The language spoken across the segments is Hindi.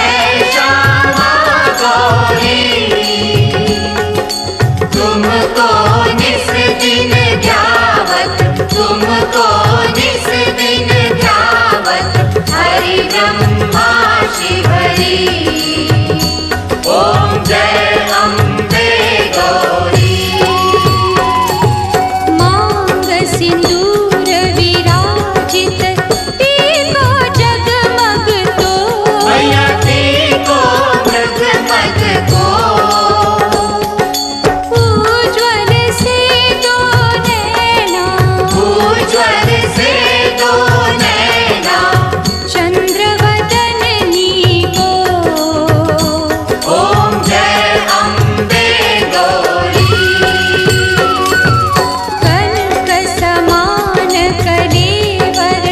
जय श्यामा गौरी, तुमको निस दिन ध्यावत, तुमको निस दिन ध्यावत, हरि ब्रह्मा शिवरी। ओम जय अम्बे गौरी। मांग सिंदूर विराजित, टीको जगमग तो, मैया टीको जगमग को, उज्ज्वल से दो नैना, उज्ज्वल से दो नैना, चंद्रवदननी को। ओम जय अम्बे गौरी। कनक समान कलेवर,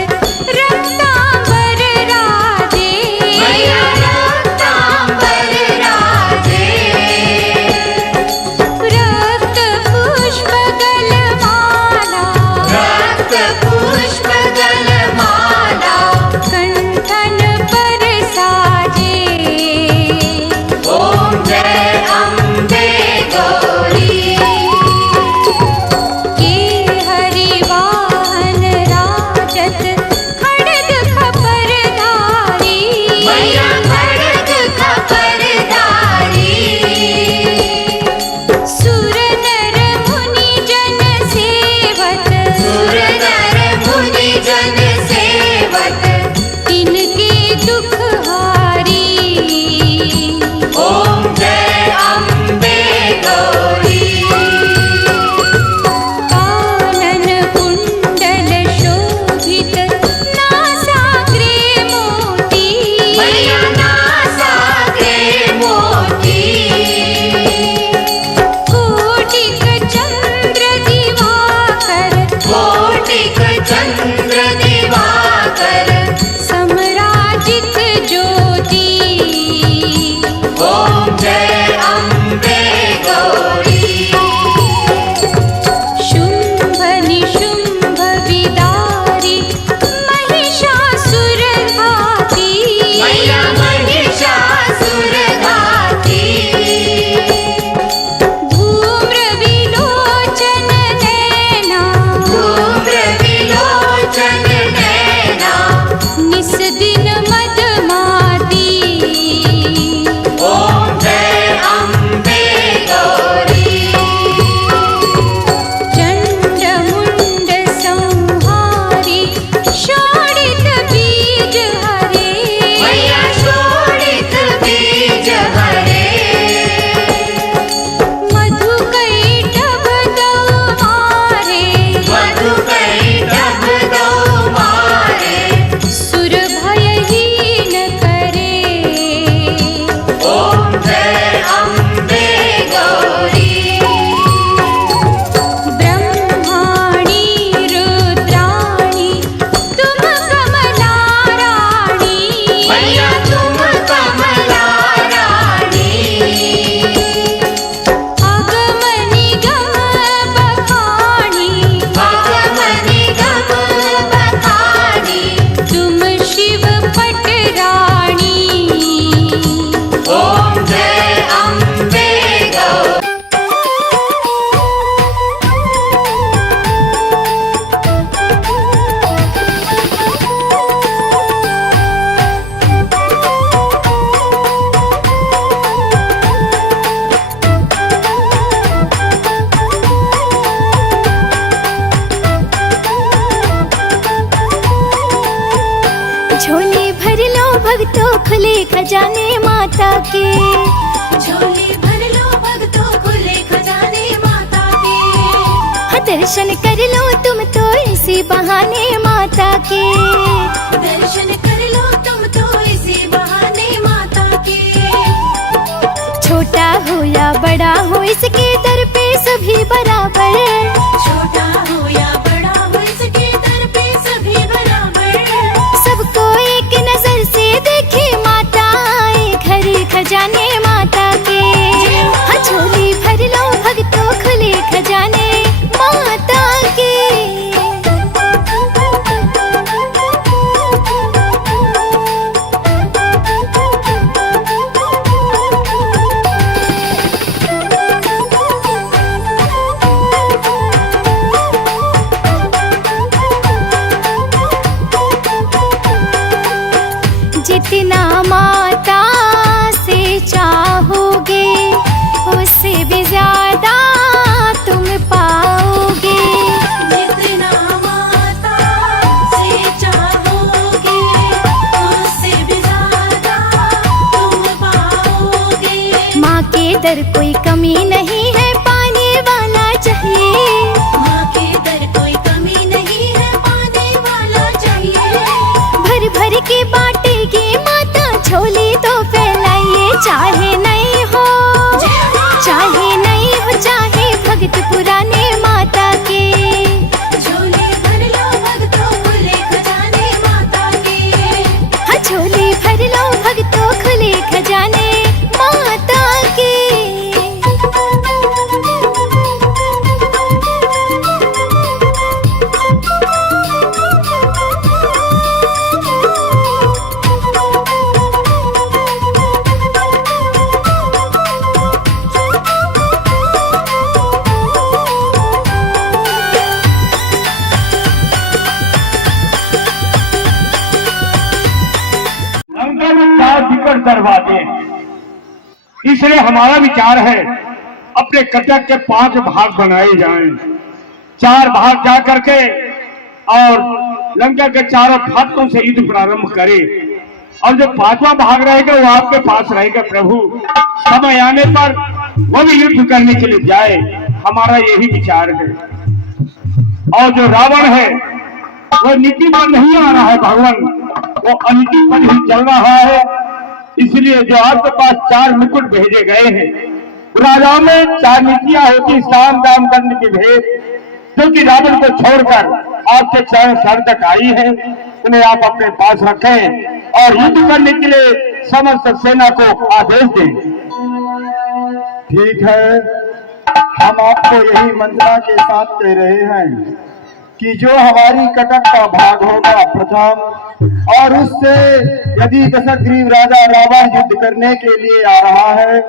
रक्तांबर राजे, मैया रक्तांबर राजे, रक्त पुष्प गलमाला, रक्त पुष्प गलमाला, कंठन पर साजे। ओम जय अम्बे गौरी। के हरि वाहन राजत, खड्ग खपर धारी, मैया खड्ग खपरधारी, सुर नर मुनि जन सेवत, सुर नर मुनि जन सेवत, इनके दुख हारी। ओम जय अम्बे गौरी। कानन कुंडल शोभित, नासाग्रे मोती, मैया नासाग्रे मोती, कोटिक चंद्र दिवाकर, कोटिक चंद्र दिवाकर, समराजित ज्योति। ओम जय अम्बे गौरी। शुंभ निशुंभ विदारी, महिषासुर घाती, मैया महिषासुर घाती, धूम्र विलोचन नैना, धूम्र विलोचन नैना, निस दिन मदमाती। ओम जय अम्बे गौरी। चंड मुंड संहारी, शोणित बीज हरे, मैया शोणित बीज हरे, मधु कैटभ दो मारे, मधु कैटभ दो मारे, सुर भयहीन करे। ओम जय अम्बे गौरी। ब्रह्माणी रुद्राणी, तुम कमला रानी, मैया तुम कमला रानी, अगम निगम बखानी, अगम निगम बखानी, तुम शिव पट रानी। ओम जय अम्बे गौरी। झोली भर लो भक्तों, खुले खजाने माता के, झोली भर लो भक्तों, खुले खजाने माता के। हाँ, दर्शन कर लो तुम तो इसी बहाने माता के। दर्शन कर लो तुम तो इसी बहाने माता के। छोटा हो या बड़ा हो, इसके दर पे सभी बराबर, छोटा हो या बड़ा हो, इसके दर पे सभी बराबर। सबको एक नजर से देखे माता आए घर खजाने माता के। हाँ, झोली भर लो भक्तों, खुले खजाने माता के। दर कोई कमी नहीं है, पाने वाला चाहिए। माँ के दर कोई कमी नहीं है, पाने वाला चाहिए। भर भर के बाटेगी माता, झोली तो फैलाइए। चाहे नहीं हो, चाहे नहीं हो, चाहे भक्त पुराने माता के। झोली भर लो भक्तों, खुले खजाने माता के। हाँ, झोली भर लो भक्तों, खुले खजाने माता के। लंका में 4 विकट दरवाजे हैं, इसलिए हमारा विचार है अपने कटक के 5 भाग बनाए जाएं। 4 भाग जा करके और लंका के चारों फाटकों से युद्ध प्रारंभ करें, और जो 5वां भाग रहेगा वो आपके पास रहेगा प्रभु। समय आने पर वो भी युद्ध करने के लिए जाए, हमारा यही विचार है। और जो रावण है वो नीति पर नहीं आ रहा है भगवान, वो अनीति पर ही चल रहा है। इसलिए जो आपके पास 4 मुकुट भेजे गए हैं, राजाओं में 4 नीतियां होती, साम दाम दंड की भेद, जो कि रावण को छोड़कर आपके चरण सर तक आई है, उन्हें आप अपने पास रखें और युद्ध करने के लिए समस्त सेना को आदेश दें। ठीक है, हम आपको यही मंत्रणा के साथ कह रहे हैं कि जो हमारी कटक का भाग होगा प्रथम, और उससे यदि दशग्रीव राजा रावण युद्ध करने के लिए आ रहा है,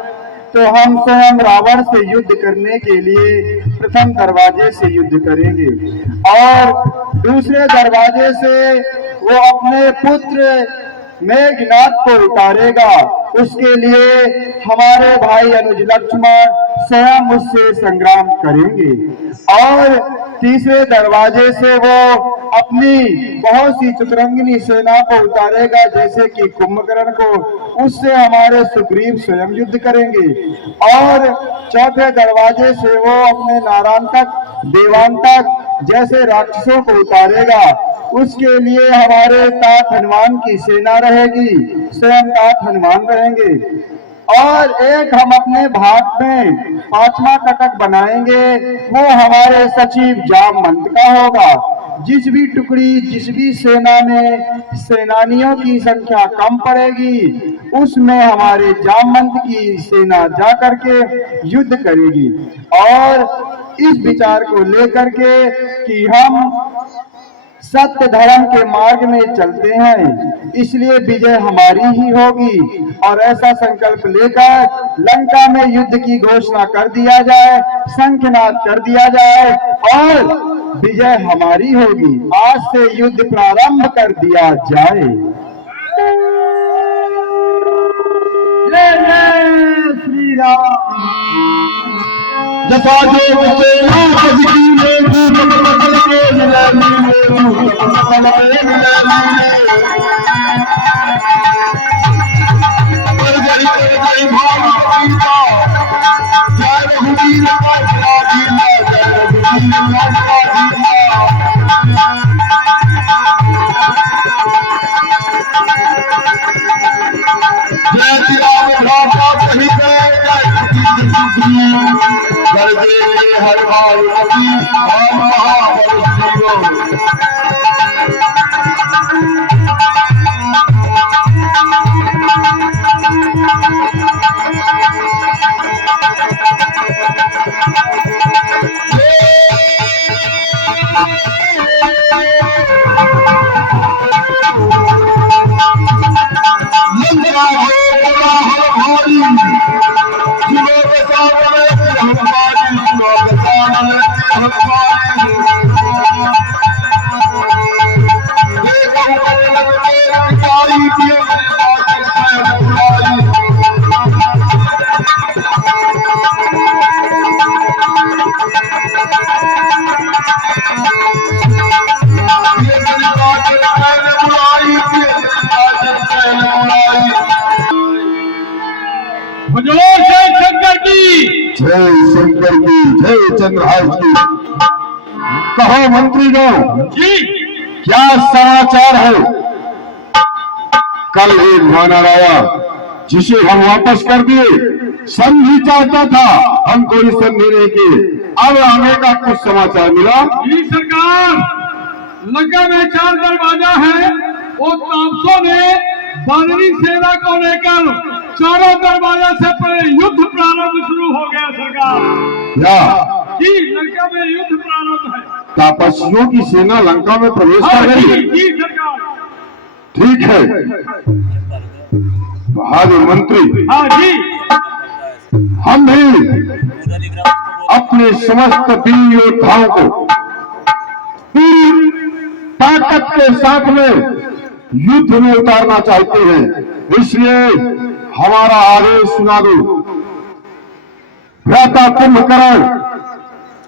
तो हम स्वयं रावण से युद्ध करने के लिए प्रथम दरवाजे से युद्ध करेंगे, और दूसरे दरवाजे से वो अपने पुत्र मेघनाद को उतारेगा। उसके लिए हमारे भाई अनुज लक्ष्मण स्वयं उससे संग्राम करेंगे, और तीसरे दरवाजे से वो अपनी बहुत सी चतुरंगिनी सेना को उतारेगा, जैसे कि कुंभकर्ण को, उससे हमारे सुग्रीव स्वयं युद्ध करेंगे। और चौथे दरवाजे से वो अपने नारायणतक देवांतक जैसे राक्षसों को उतारेगा, उसके लिए हमारे तात हनुमान की सेना रहेगी, स्वयं तात हनुमान रहेंगे। और एक हम अपने भाग में 5वां कटक बनाएंगे, वो हमारे सचिव जामवंत का होगा। जिस भी टुकड़ी, जिस भी सेना में सेनानियों की संख्या कम पड़ेगी, उसमें हमारे जामवंत की सेना जा करके युद्ध करेगी। और इस विचार को लेकर के कि हम सत्य धर्म के मार्ग में चलते हैं, इसलिए विजय हमारी ही होगी, और ऐसा संकल्प लेकर लंका में युद्ध की घोषणा कर दिया जाए, शंखनाद कर दिया जाए, और विजय हमारी होगी। आज से युद्ध प्रारंभ कर दिया जाए। जय जय श्री राम। जसा हर भाव जोर से शंकर की जय शंकर की, जय चंद्रहास की। कहो मंत्रीगण, जी क्या समाचार है? कल एक वानर आया जिसे हम वापस कर दिए। संधि चाहता था, हम कोई संधि नहीं की। अब हमें का कुछ समाचार मिला। जी सरकार, लंका में 4 दरवाजा है। वो तापसों ने बानरी सेना को लेकर चारों दरवाजा से पहले युद्ध प्रारंभ शुरू हो गया सरकार। क्या जी लंका में युद्ध प्रारंभ है। तापसियों की सेना लंका में प्रवेश हाँ, कर जी, गई? जी सरकार। ठीक है बहादुर मंत्री, हाँ जी हम भी अपने समस्त वीर योद्धाओं को पूरी ताकत के साथ में युद्ध में उतारना चाहते हैं। इसलिए हमारा आदेश सुना दो। भ्राता कुंभकर्ण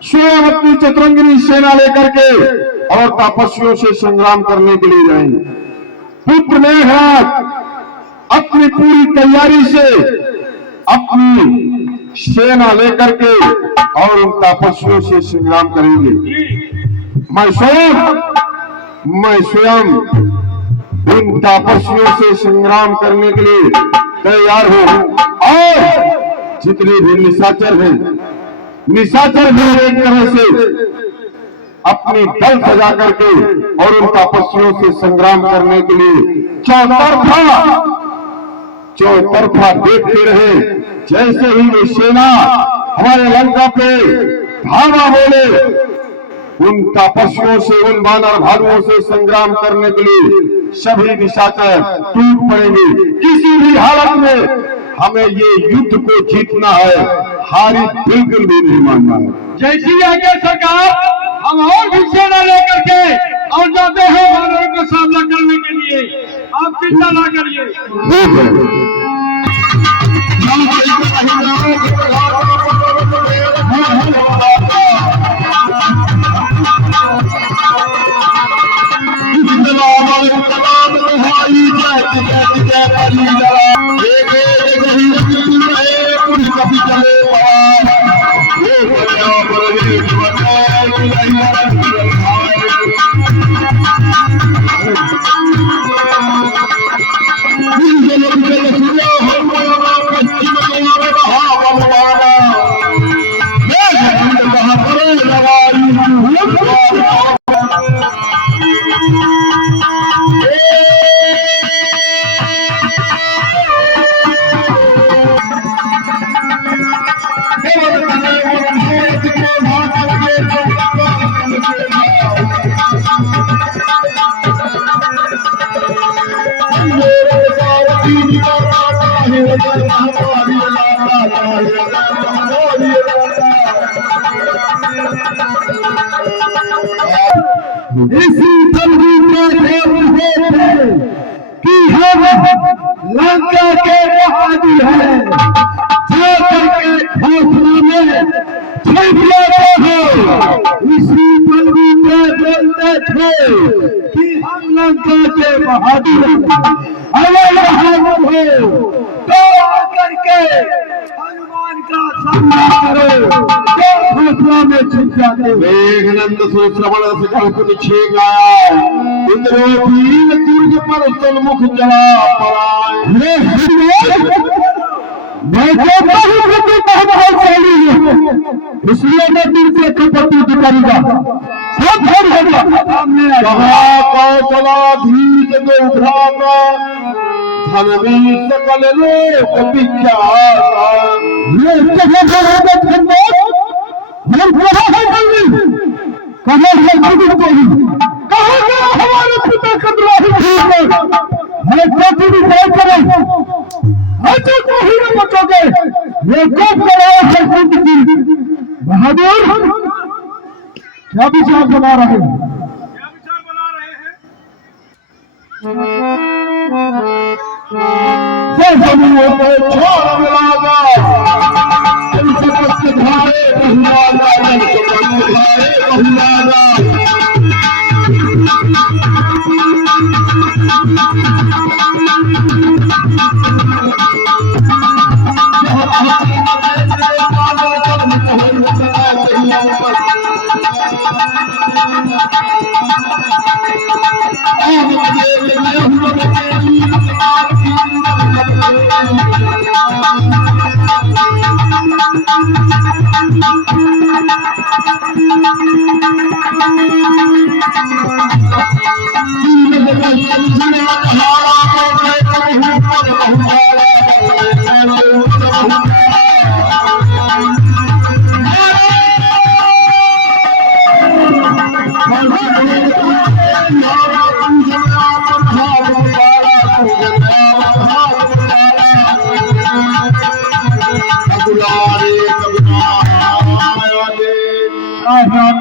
स्वयं अपनी चतुरंगिनी सेना लेकर के और तपस्वियों से संग्राम करने के लिए जाएंगे। पुत्र मेघनाद अपनी पूरी तैयारी से अपनी सेना लेकर के और उन तपस्वियों से संग्राम करेंगे। मैं स्वयं उन तपस्वियों से संग्राम करने के लिए तैयार हूं। और जितने भी निशाचर हैं, निशाचर भी एक तरह से अपनी दल सजा करके और उन तपस्वियों से संग्राम करने के लिए चौतरफा देखते रहे। जैसे ही वो सेना हमारे लंका पे धावा बोले, उन तपस्वियों से, उन वानर भालुओं से संग्राम करने के लिए सभी निशाचर टूट पड़ेंगे। किसी भी हालत में हमें ये युद्ध को जीतना है, हारी बिल्कुल भी नहीं मानना है। जैसी आज्ञा सरकार, हम और भी सेना लेकर के और जाते हैं वानरों का सामना करने के लिए। आप चिंता ना करिए। ठीक है। इसी तंबू में कि हम लंका के बहादुर हैं, जाकर के घोषणा में छिप जाते हो। इसी तंबू में बोलते थे कि हम लंका के बहादुर हैं। अगर बहादुर हो तो आकर के हनुमान का सामना करो, तो घोषणा में छिप जाते हो। मेघनंद श्रवण इंद्रोपीन तीर्थ पर सन्मुख चला पड़ाए। मैं कहता हूँ कि तू बहुत शैली है, इसलिए मैं दिल से कपटी करूंगा। सब घर होगा कहा कौशलाधीश गौभ्राता धनवी सकल लोक विख्यात। हमारे पिता का द्रोही है, जो भी तय करें तो ही न बचोगे। ये कब कराया है बहादुर, क्या विचार बना रहे हैं? क्या विचार बना रहे हैं? जमीनों को छोड़ मिलागा, कष्ट धारे बहुलागा, बहुलागा।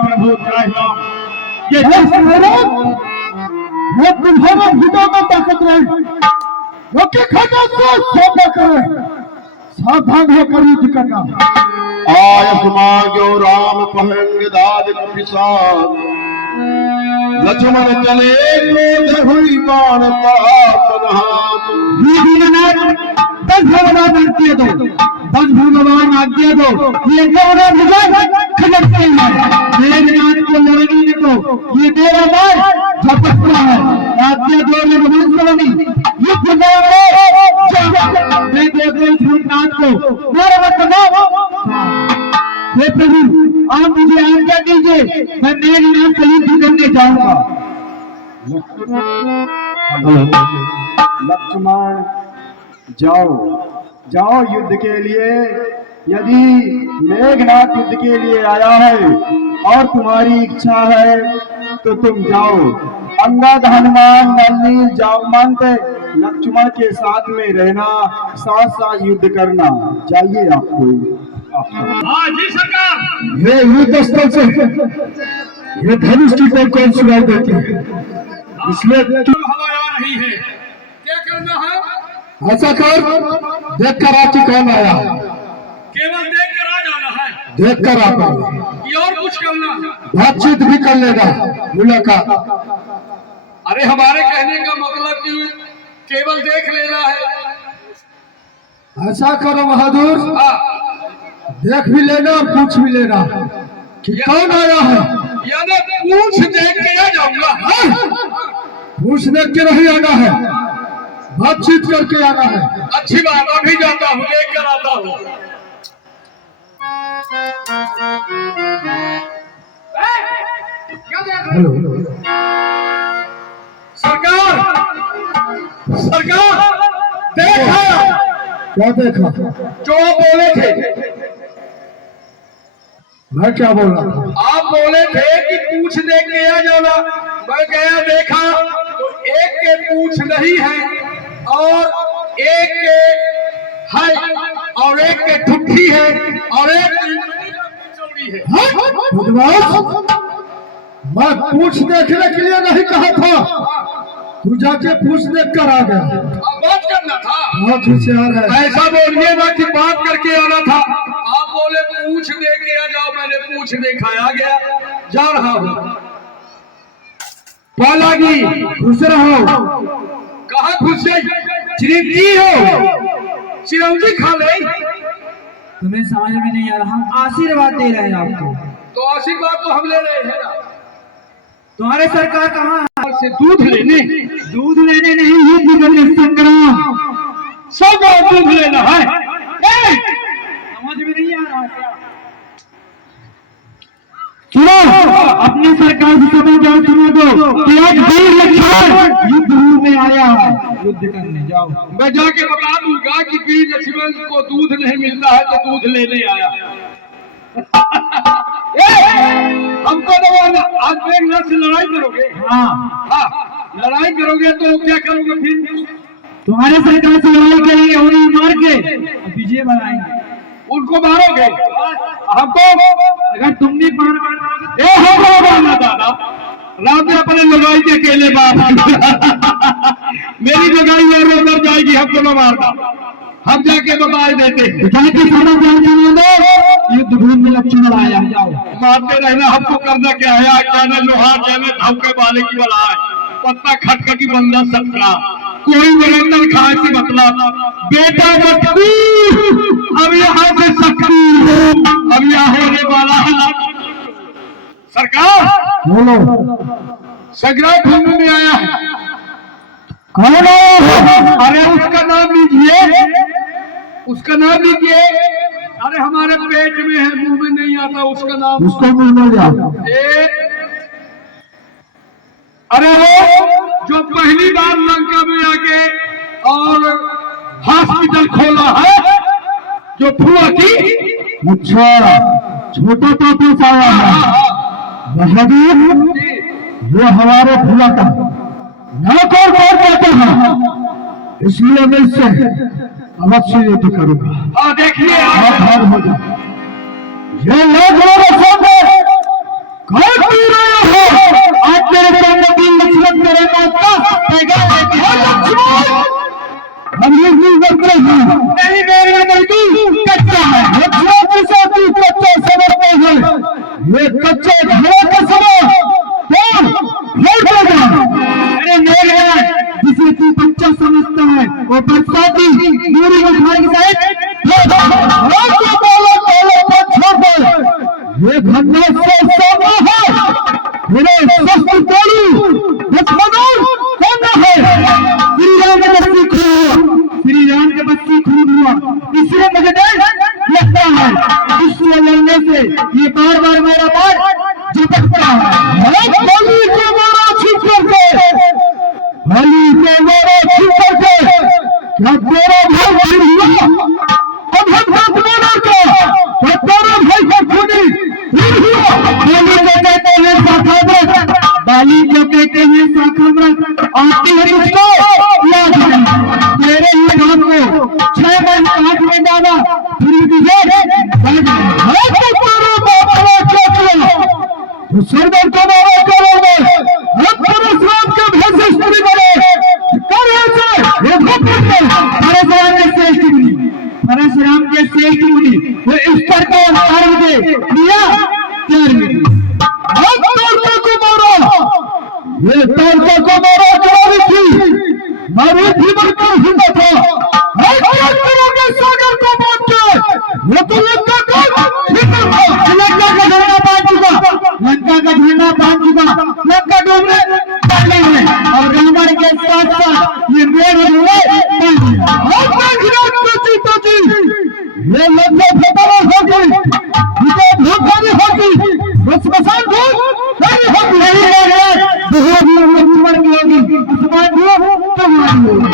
प्रभु ये तुम्हारा हितों में ताकत रहे, जो कि खटा सोच सोचा करे, सावधान होकर युद्ध करना। आयुष्मान जो राम पहंग दाद पिसाद लक्ष्मण चले क्रोध हुई बाण दस भगवान आज्ञा दो, दस भगवान आज्ञा दो, ये गौरव खजरते हैं मेघनाथ को लड़ने को, ये मेरा भाई झपटता है, आज्ञा दो भगवान स्वामी युद्ध मैं देख रही भूतनाथ को मेरा हे प्रभु आप मुझे आज्ञा दीजिए, मैं मेघनाथ से युद्ध करने जाऊंगा। लक्ष्मण जाओ जाओ युद्ध के लिए, यदि मेघनाथ युद्ध के लिए आया है और तुम्हारी इच्छा है तो तुम जाओ। अंगद हनुमान नलिनी जामवंत लक्ष्मण के साथ में रहना, साथ साथ युद्ध करना चाहिए आपको। जी सरकार। ये युद्ध स्थल से ये धनुष की कोई कौन सुनाई देती है, इसलिए हवा आ रही है, क्या करना है? ऐसा कर, देख कर आती कौन आया, केवल देख कर आ जाना है, देख कर आता ये और कुछ करना है? बातचीत भी कर लेगा, मुलाकात। अरे हमारे कहने का मतलब कि केवल देख लेना है। ऐसा करो बहादुर, देख भी लेना और पूछ भी लेना कि कौन आया है। यानी पूछ देख के आ जाऊंगा। पूछ देख के नहीं आना है, बातचीत करके आना है। अच्छी बात, अभी जाता हूँ, देख कर आता हूँ। हेलो सरकार, सरकार देखा, क्या देखा? जो बोले थे, मैं क्या बोल रहा था? आप बोले थे कि पूछ देख के आ जाना। मैं गया देखा तो एक के पूछ नहीं है और एक के है और एक के ठुट्ठी है और एक चौड़ी है। बदमाश, मैं पूछ देखने के लिए नहीं कहा था, तू जाके पूछ देख कर आ गया। अब बात करना था, बहुत होशियार है। ऐसा बोलिए ना कि बात करके आना था। आप बोले पूछ दे के आ जाओ, मैंने पूछ देखा आ गया, जा रहा हूँ। क्या लागी? खुश रहो। कहाँ खुश है? चिरंजी हो, चिरंजी खा ले। तुम्हें समझ में नहीं आ रहा, हम आशीर्वाद दे रहे हैं आपको। तो आशीर्वाद तो हम ले रहे हैं। तुम्हारे सरकार कहाँ है? से दूध लेने नहीं, युद्ध करने, संग्राम। सब दूध लेना है। समझ में नहीं आ रहा क्या? सुनो, अपनी सरकार से समाचार सुना दो कि आज वीर लक्ष्मण युद्ध में आया है, युद्ध करने जाओ। मैं जाके बता दूंगा कि वीर लक्ष्मण को दूध नहीं मिलता है तो दूध लेने आया। हमको तो आज मेघनाथ से लड़ाई करोगे? हाँ, लड़ाई करोगे तो क्या करोगे फिर? तुम्हारे सरकार से लड़ाई करेंगे, उन्हें मार के विजय बनाएंगे। उनको मारोगे? हमको अगर तुमने मारना दादा, रात में अपने लगाई के अकेले बाप मेरी लगाई और उधर जाएगी, हमको न मारना, हम जाके बताए देते। युद्ध भूमि में लक्ष्मण आया, जाओ मारते रहना, हमको करना क्या है? जाने लोहार जाने धमके वाले की बला है, पत्ता खटका की बंदा सटका, कोई निरंतर खाए से मतलब बेटा बटकू, अब यहाँ से सकू, अब यहाँ होने वाला है सरकार। बोलो सगरा ढूंढ में आया है। कौन आया? अरे उसका नाम लीजिए, उसका नाम लीजिए। अरे हमारे पेट में है, मुंह में नहीं आता उसका नाम। उसको मुंह में जा। अरे वो जो पहली बार लंका में आके और हॉस्पिटल खोला है, जो फुआ की। अच्छा, छोटा तापस आया है। महावीर, वो हमारे भुआ का नाक और कौन कहते हैं, इसलिए मैं इससे अवश्य युद्ध करूंगा। हाँ देखिए आप हार हो जाए। ये लोग सामने कौन पी रहे हो? आज मेरे रंग लक्ष्मण मेरे माता हम ये नहीं करते हैं। नहीं मेरे नहीं कच्चा है। लक्ष्मण के साथ तू कच्चा समझते हैं। ये कच्चे घरों का समय अरे मेरे जिसे तू बच्चा समझता है वो बरसाती दूरी में भाई साहब ये घटना से सामना है। मेरे शस्त्र तोड़ू दुश्मनों सामना है। श्री राम के बस्ती खून, श्री राम के बस्ती खून हुआ, इसलिए मुझे डर लगता है। इससे लड़ने से ये बार बार मेरा बार झपकता है। बलि के मारा छुप करके, बलि के मारा छुप करके, क्या तेरा भाई वीर हुआ? अब हम बात माना का, क्या तेरा भाई का खूनी वीर हुआ? बलि को कहते हैं शाखामृत, बलि को कहते हैं शाखामृत। आती है इसको याद नहीं। तेरे ही नाम को 6 महीने हाथ में डाला, फिर भी सर्वर को मारा करोगे, हम परशुराम के भेष पूरी करे कर ऐसे परशुराम के श्रेष्ठ मुनि, परशुराम के श्रेष्ठ मुनि वो इस पर को अवतार दे दिया 4 मिनट। हम तोड़ते को मारा, ये तोड़ते को मारा जवाबी थी, मारी थी बनकर हिम्मत था। हम क्या करोगे सागर को बांट के? वो तो लंका का झंडा बांध चुका, लंका का झंडा बांध चुका, लंका डूबने पड़ने में, और रावण के साथ साथ ये मेरे हुए ये लंका फतवा हो गई, इसे धोखा भी होगी, बस बसान धूप नहीं होगी। नहीं मर गई आसमान धूप तुम्हारी होगी।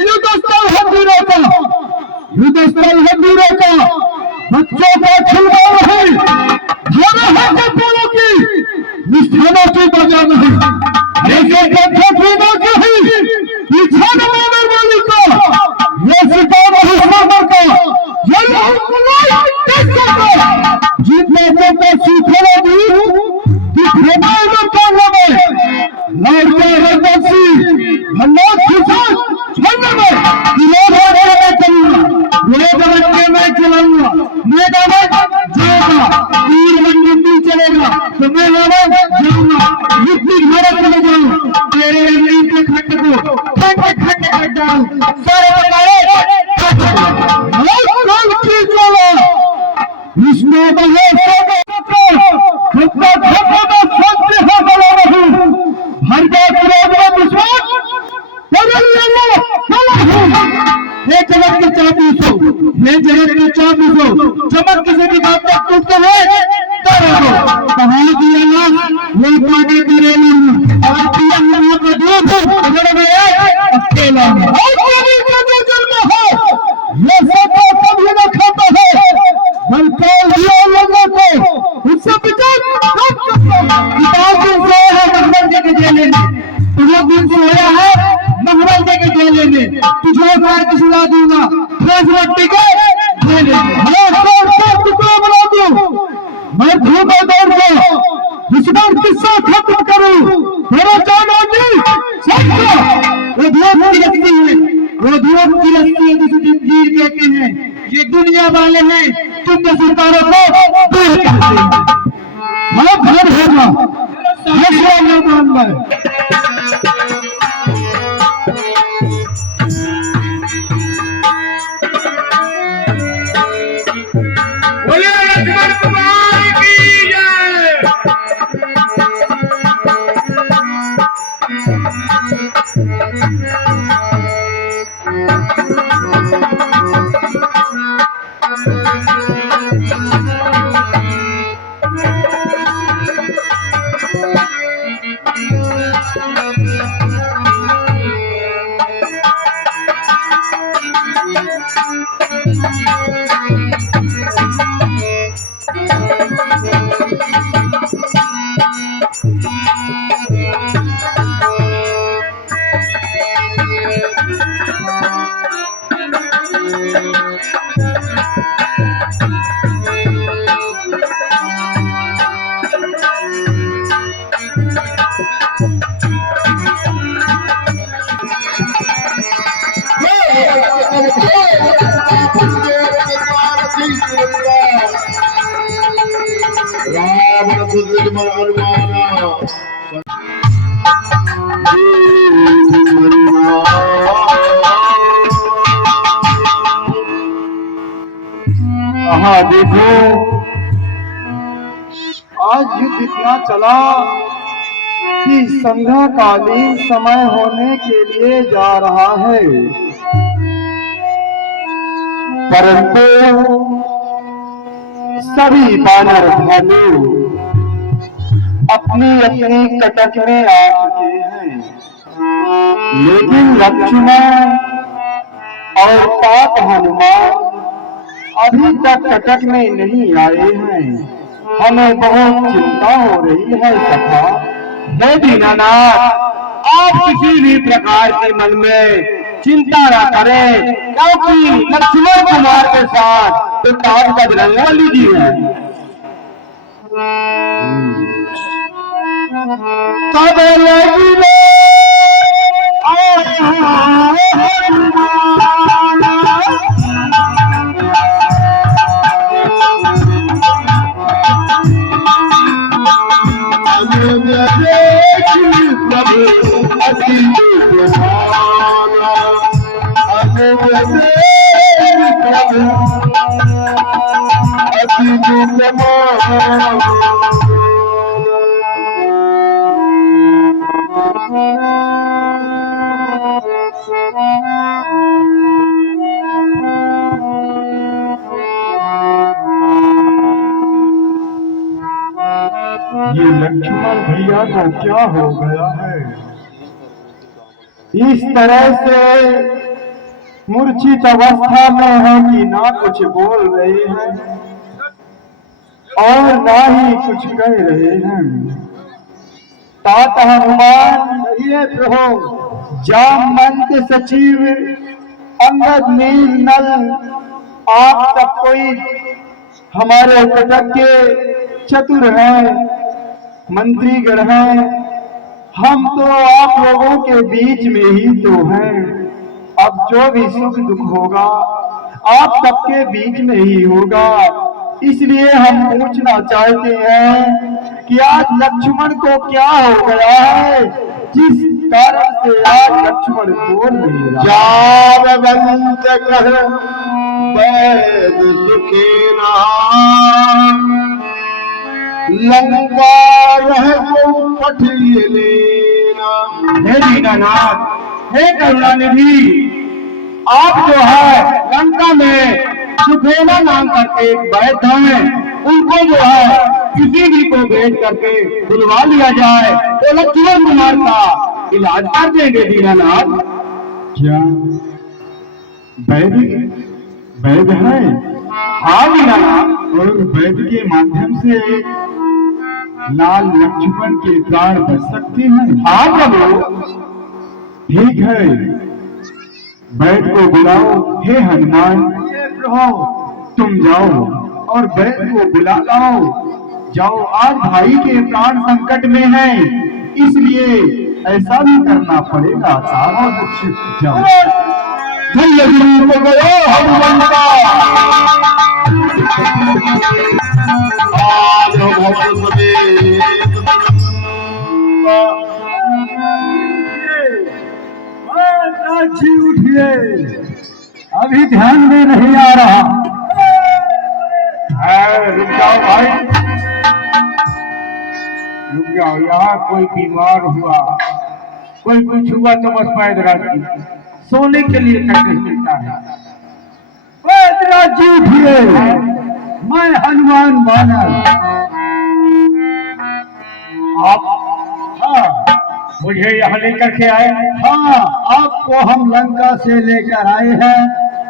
युद्ध स्थल है वीरों का, युद्ध स्थल है वीरों का। बच्चों का खिलवाड़ है, धोना है कपोलों की, निष्ठानों की बजा नहीं। ऐसे गड्ढे पीना कहीं पीछा न मारने वाली को, ये शिकार नहीं सागर का, ये जितने को सीखने दी दिखने में करने में लड़के हरदर्शी हल्ला किसान छोड़ने में विरोध में करूंगा, विरोध में मैं चलाऊंगा, मैदान जाऊंगा, तीर मंडी चलेगा तो मैं जाऊंगा, युद्ध भारत में जाऊं, तेरे नींद के खड्ड को खंड खंड कर डालूं, सारे बगाड़े इसमें बहे जगत के 24 हो, ये जगत के 24 हो, चमक किसी भी बात तक टूटते हैं कहा दिया ना वो पानी करे और पिया यहाँ का दूध अकेला जन्म हो, ये सब कभी न खाता है, बल्कि लोगों को उससे महमल के जेल में, तुझे दिन सोया है महमल के जेल में, तुझे मार के सुला दूंगा, रोटी के जेल टुकड़ा बना दूं, मैं धूप दौड़ को इस बार किस्सा खत्म करूं। मेरा जाना जी वो धूप की रस्ती है, वो धूप की रस्ती है जिसे जंजीर कहते हैं। ये दुनिया वाले हैं, तुम तो सरकारों को दूर करते हैं। घर होगा बोले लक्ष्मण कुमार की जय। रावण सुजमन हनुमाना हाँ देखो, आज युद्ध इतना चला कि संध्याकालीन समय होने के लिए जा रहा है, परंतु सभी बानर भालू अपनी अपनी कटक में आ चुके हैं, लेकिन लक्ष्मण और तात हनुमान अभी तक कटक में नहीं आए हैं। हमें बहुत चिंता हो रही है सखा। हे दीनानाथ, आप किसी भी प्रकार के मन में चिंता न करें, क्योंकि लक्ष्मण कुमार के साथ तो तात बजरंगबली जी है। तब लगी ये लक्ष्मण भैया को क्या हो गया है? इस तरह से मूर्छित अवस्था में है कि ना कुछ बोल रहे हैं और ना ही कुछ कह रहे हैं। तात हनुमान, ये प्रभु, जामवंत सचिव, अंगद, नील, नल, आप सब कोई हमारे कटक के चतुर हैं, मंत्रीगण हैं। हम तो आप लोगों के बीच में ही तो हैं। अब जो भी सुख दुख होगा आप सबके बीच में ही होगा। इसलिए हम पूछना चाहते हैं कि आज लक्ष्मण को क्या हो गया है, जिस कारण से आज लक्ष्मण बोल नहीं रहा। जामवंत कह वैद सुखेना, लंका वह को पठिए लेना। हे दीनानाथ, हे करुणानिधि, आप जो है लंका में सुखेना नाम करके एक वैद्य हैं, उनको जो है किसी भी को भेज करके बुलवा लिया जाए तो लक्ष्मण कुमार का इलाज कर देंगे दीनानाथ। क्या वैद्य वैद्य है? हाँ दीनानाथ। और वैद्य के माध्यम से लाल लक्ष्मण के प्राण बच सकते हैं? हाँ प्रभु। ठीक है, वैद्य को बुलाओ। हे हनुमान, हे प्रभु, तुम जाओ और वैद्य को बुला लाओ। जाओ, आज भाई के प्राण संकट में हैं, इसलिए ऐसा भी करना पड़ेगा। जाओ। धन्य रूप गयो हनुमंता, आज भक्त समेत जी उठिए, अभी ध्यान में नहीं आ रहा। रुक जाओ भाई, रुक जाओ। यहाँ कोई बीमार हुआ, कोई कुछ हुआ तो बस पैदराज जी सोने के लिए कैसे मिलता है। पैदराज जी उठिए, मैं हनुमान बानर। आप हाँ मुझे यहाँ लेकर के आए। हाँ, आपको हम लंका से लेकर आए हैं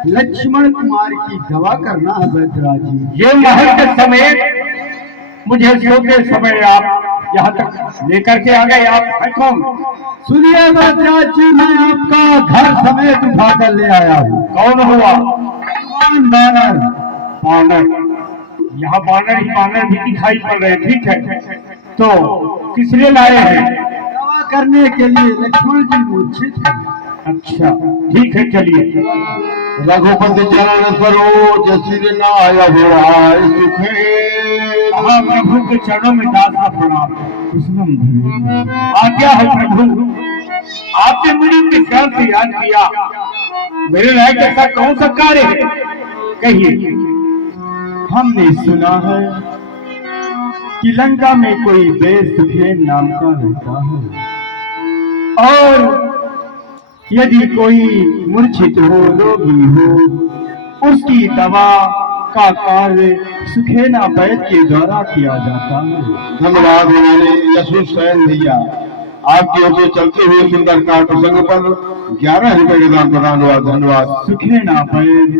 लक्ष्मण कुमार की दवा करना है भद्राज जी। ये महल के समेत मुझे सोते समय आप यहाँ तक लेकर के आ गए। आप हैं कौन? सुनिए भद्राज जी, मैं आपका घर समेत उठा कर ले आया हूँ। कौन हुआ? बानर। बानर? यहाँ बानर ही बानर भी दिखाई पड़ रहे। ठीक है, तो किस लिए लाए हैं? दवा करने के लिए, लक्ष्मण जी मूर्छित हैं। अच्छा ठीक है, चलिए। रघुपति चरण सरोज सिर नाय होय सुखे। हाँ, प्रभु के चरणों में दास का प्रणाम। आज्ञा है प्रभु, आपने मुझे विश्राम से याद किया। मेरे लायक ऐसा कौन सा कार्य है? कहिए। हमने सुना है कि लंका में कोई बेसुखेन नाम का रहता है, और यदि कोई मूर्छित हो, रोगी हो, उसकी दवा का कार्य सुखेना वैद्य के द्वारा किया जाता है। धन्यवाद हमारे यशोसैन भैया, आपकी ओर से चलते हुए सुंदर कार प्रसंग पर 11 रुपए का दान प्रदान हुआ। धन्यवाद। सुखेना वैद्य,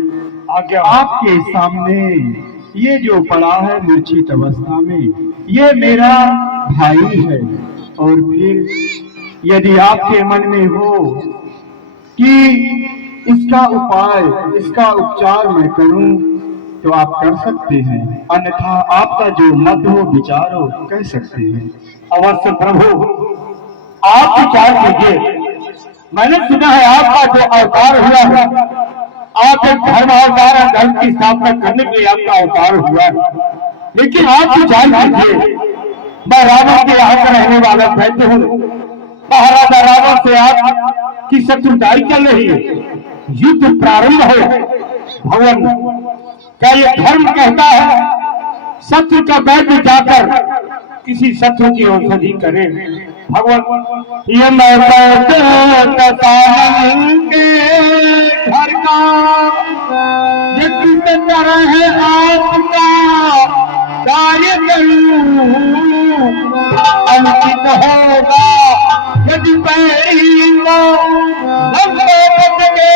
आज्ञा। आपके सामने ये जो पड़ा है मूर्छित अवस्था में, ये मेरा भाई है। और फिर यदि आपके मन में हो कि इसका उपाय, इसका उपचार मैं करूं, तो आप कर सकते हैं, अन्यथा आपका जो मत हो, विचार हो, कह सकते हैं। अवश्य प्रभु, आप विचार कीजिए। मैंने सुना है आपका जो अवतार हुआ है, आप एक धर्म अवतार है, धर्म की स्थापना करने के लिए आपका अवतार हुआ है। लेकिन आप विचार कीजिए, मैं रावण के यहाँ का रहने वाला वैद्य हूँ। महाराजा रावण से आप की शत्रुताई चल रही है, युद्ध प्रारंभ हो। भगवान, क्या ये धर्म कहता है शत्रु का वैद्य जाकर किसी शत्रु की औषधि करे? भगवान, ये मैं के घर का ये किस तरह है आपका कार्य करूं, अंकित होगा यदि पैरी को के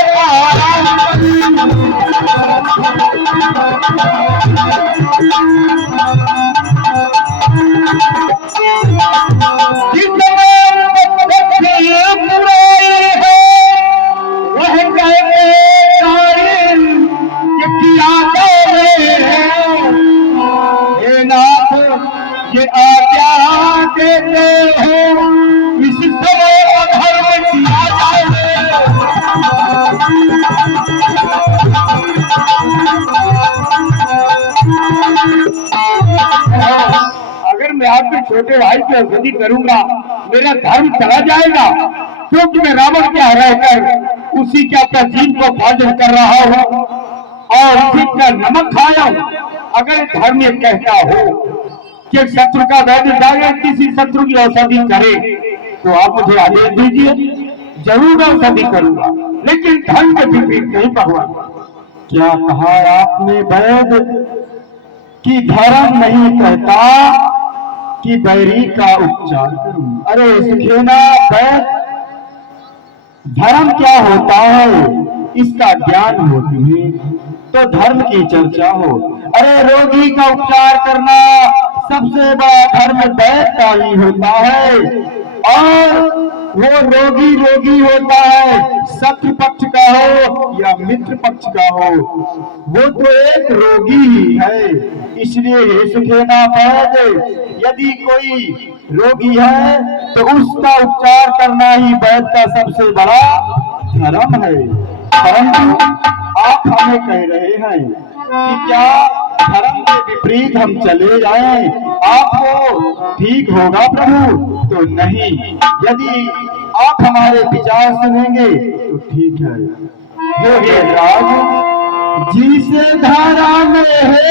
ये आज्ञा देते हो इस समय अधर्म किया जाए। अगर मैं आपके छोटे भाई की औषधि करूंगा, मेरा धर्म चला जाएगा, क्योंकि मैं रावण के यहाँ रहकर उसी के अपना जीन को पालन कर रहा हूँ और उसी का नमक खाया हूँ। अगर धर्म ये कहता हो कि शत्रु का वैद्य जाए, किसी शत्रु की औषधि करे, तो आप मुझे आदेश दीजिए, जरूर औषधि करूंगा, लेकिन धर्म के विपरीत नहीं। भगवान, क्या कहा आपने वैद्य कि धर्म नहीं कहता कि बैरी का उपचार करूं? अरे सुखेना वैद्य, धर्म क्या होता है इसका ज्ञान हो तुम्हें, तो धर्म की चर्चा हो। अरे रोगी का उपचार करना सबसे बड़ा धर्म वैद्य का ही होता है, और वो रोगी होता है, शत्रु पक्ष का हो या मित्र पक्ष का हो, वो तो एक रोगी ही है। इसलिए हे सुखेना वैद्य, यदि कोई रोगी है तो उसका उपचार करना ही वैद्य का सबसे बड़ा धर्म है। परंतु आप हमें कह रहे हैं कि क्या धर्म के विपरीत हम चले जाएं, आपको ठीक होगा प्रभु? तो नहीं, यदि आप हमारे विचार सुनेंगे तो ठीक है। योगी राज जी से धारा में है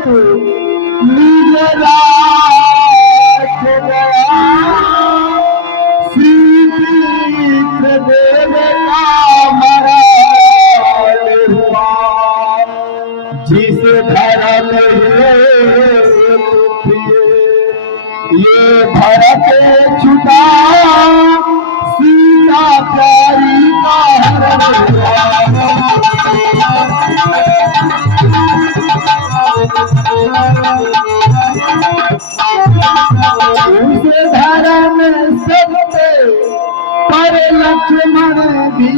तो निज राख गया, श्री तीर्थ देव का मरा हुआ, जिस धर्म ये भरत छुटा सीता प्यारी का हरण हुआ। लक्ष्मण भी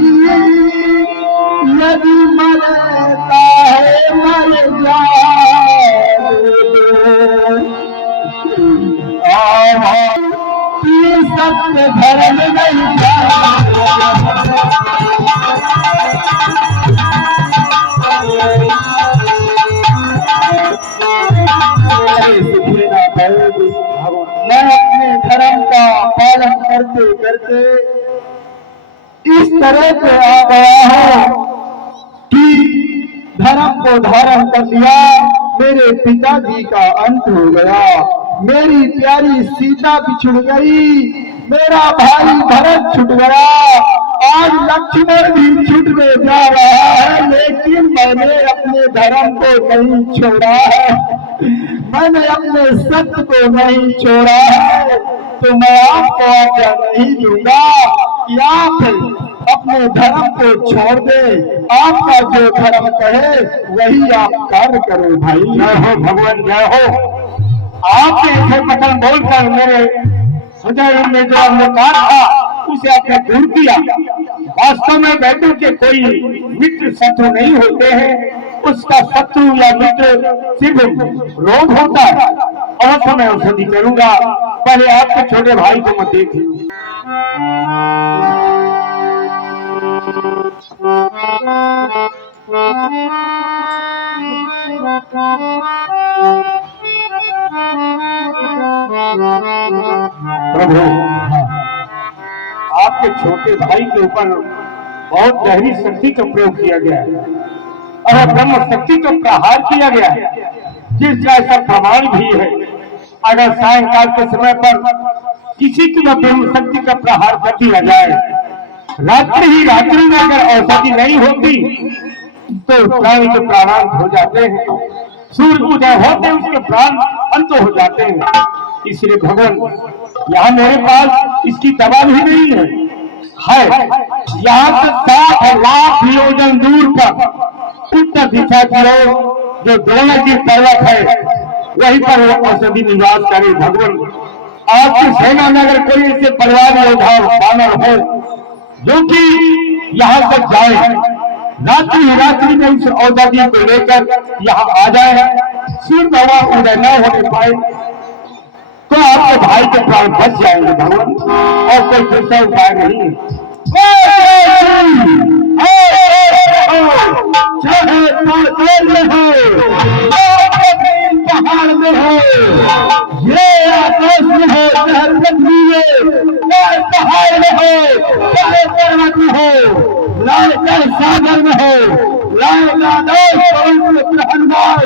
यदि मरता है मर जाए सत्य धर्म नहीं मैं अपने धर्म का पालन करते करते इस तरह से आ गया हूँ कि धर्म को धारण कर लिया, मेरे पिताजी का अंत हो गया, मेरी प्यारी सीता बिछुड़ गई, मेरा भाई भरत छूट गया, आज लक्ष्मण भी छूटने जा रहा है, लेकिन मैंने अपने धर्म को नहीं छोड़ा है, मैंने अपने सत्य को नहीं छोड़ा है। तो मैं आपको आज्ञा नहीं दूंगा कि आप अपने धर्म को छोड़ दे, आपका जो धर्म कहे वही आप कार्य करो। भाई जय हो भगवान, जय हो। आपने ऐसे वचन बोलकर मेरे हृदय में जो अंधकार था उसे आपने दूर किया। वास्तव में बैठो के कोई मित्र शत्रु नहीं होते हैं, उसका शत्रु या मित्र सिर्फ रोग होता है। अवश्य मैं औषधि करूंगा, पहले आपके छोटे भाई को मत देख लूं। प्रभु, आपके छोटे भाई के ऊपर बहुत गहरी शक्ति का प्रयोग किया गया है और ब्रह्म शक्ति का प्रहार किया गया है, जिसका ऐसा प्रमाण भी है। अगर सायंकाल के समय पर किसी की भी ब्रह्म शक्ति का प्रहार कर दिया जाए, रात्रि ही रात्रि में अगर औषधि नहीं होती तो प्राणी के प्राणांत हो जाते हैं, सूर्य उदय होते उसके प्राण अंत हो जाते हैं। इसलिए भगवान, यहाँ मेरे पास इसकी दवा भी नहीं है। यहाँ से 7 लाख योजन दूर पर उत्तर दिशा की ओर जो द्रोणागिरी पर्वत है, वहीं पर वो औषधि निवास करे। भगवान, आपकी सेना में अगर कोई ऐसे बलवान योद्धा बानर हो जो कि यहाँ तक जाए, रात्रि में उस औषधि को लेकर यहाँ आ जाए, सूर्य भगवान उदय न होने पाए, तो आपके भाई के प्राण बच जाएंगे भगवान, और कोई दूसरा उपाय नहीं है। चाहे पहाड़ में हो, ये आकाश में हो, चाहे पृथ्वी में, चाहे पहाड़ में हो, चाहे पर्वत में हो, चाहे सागर में हो, हनुमान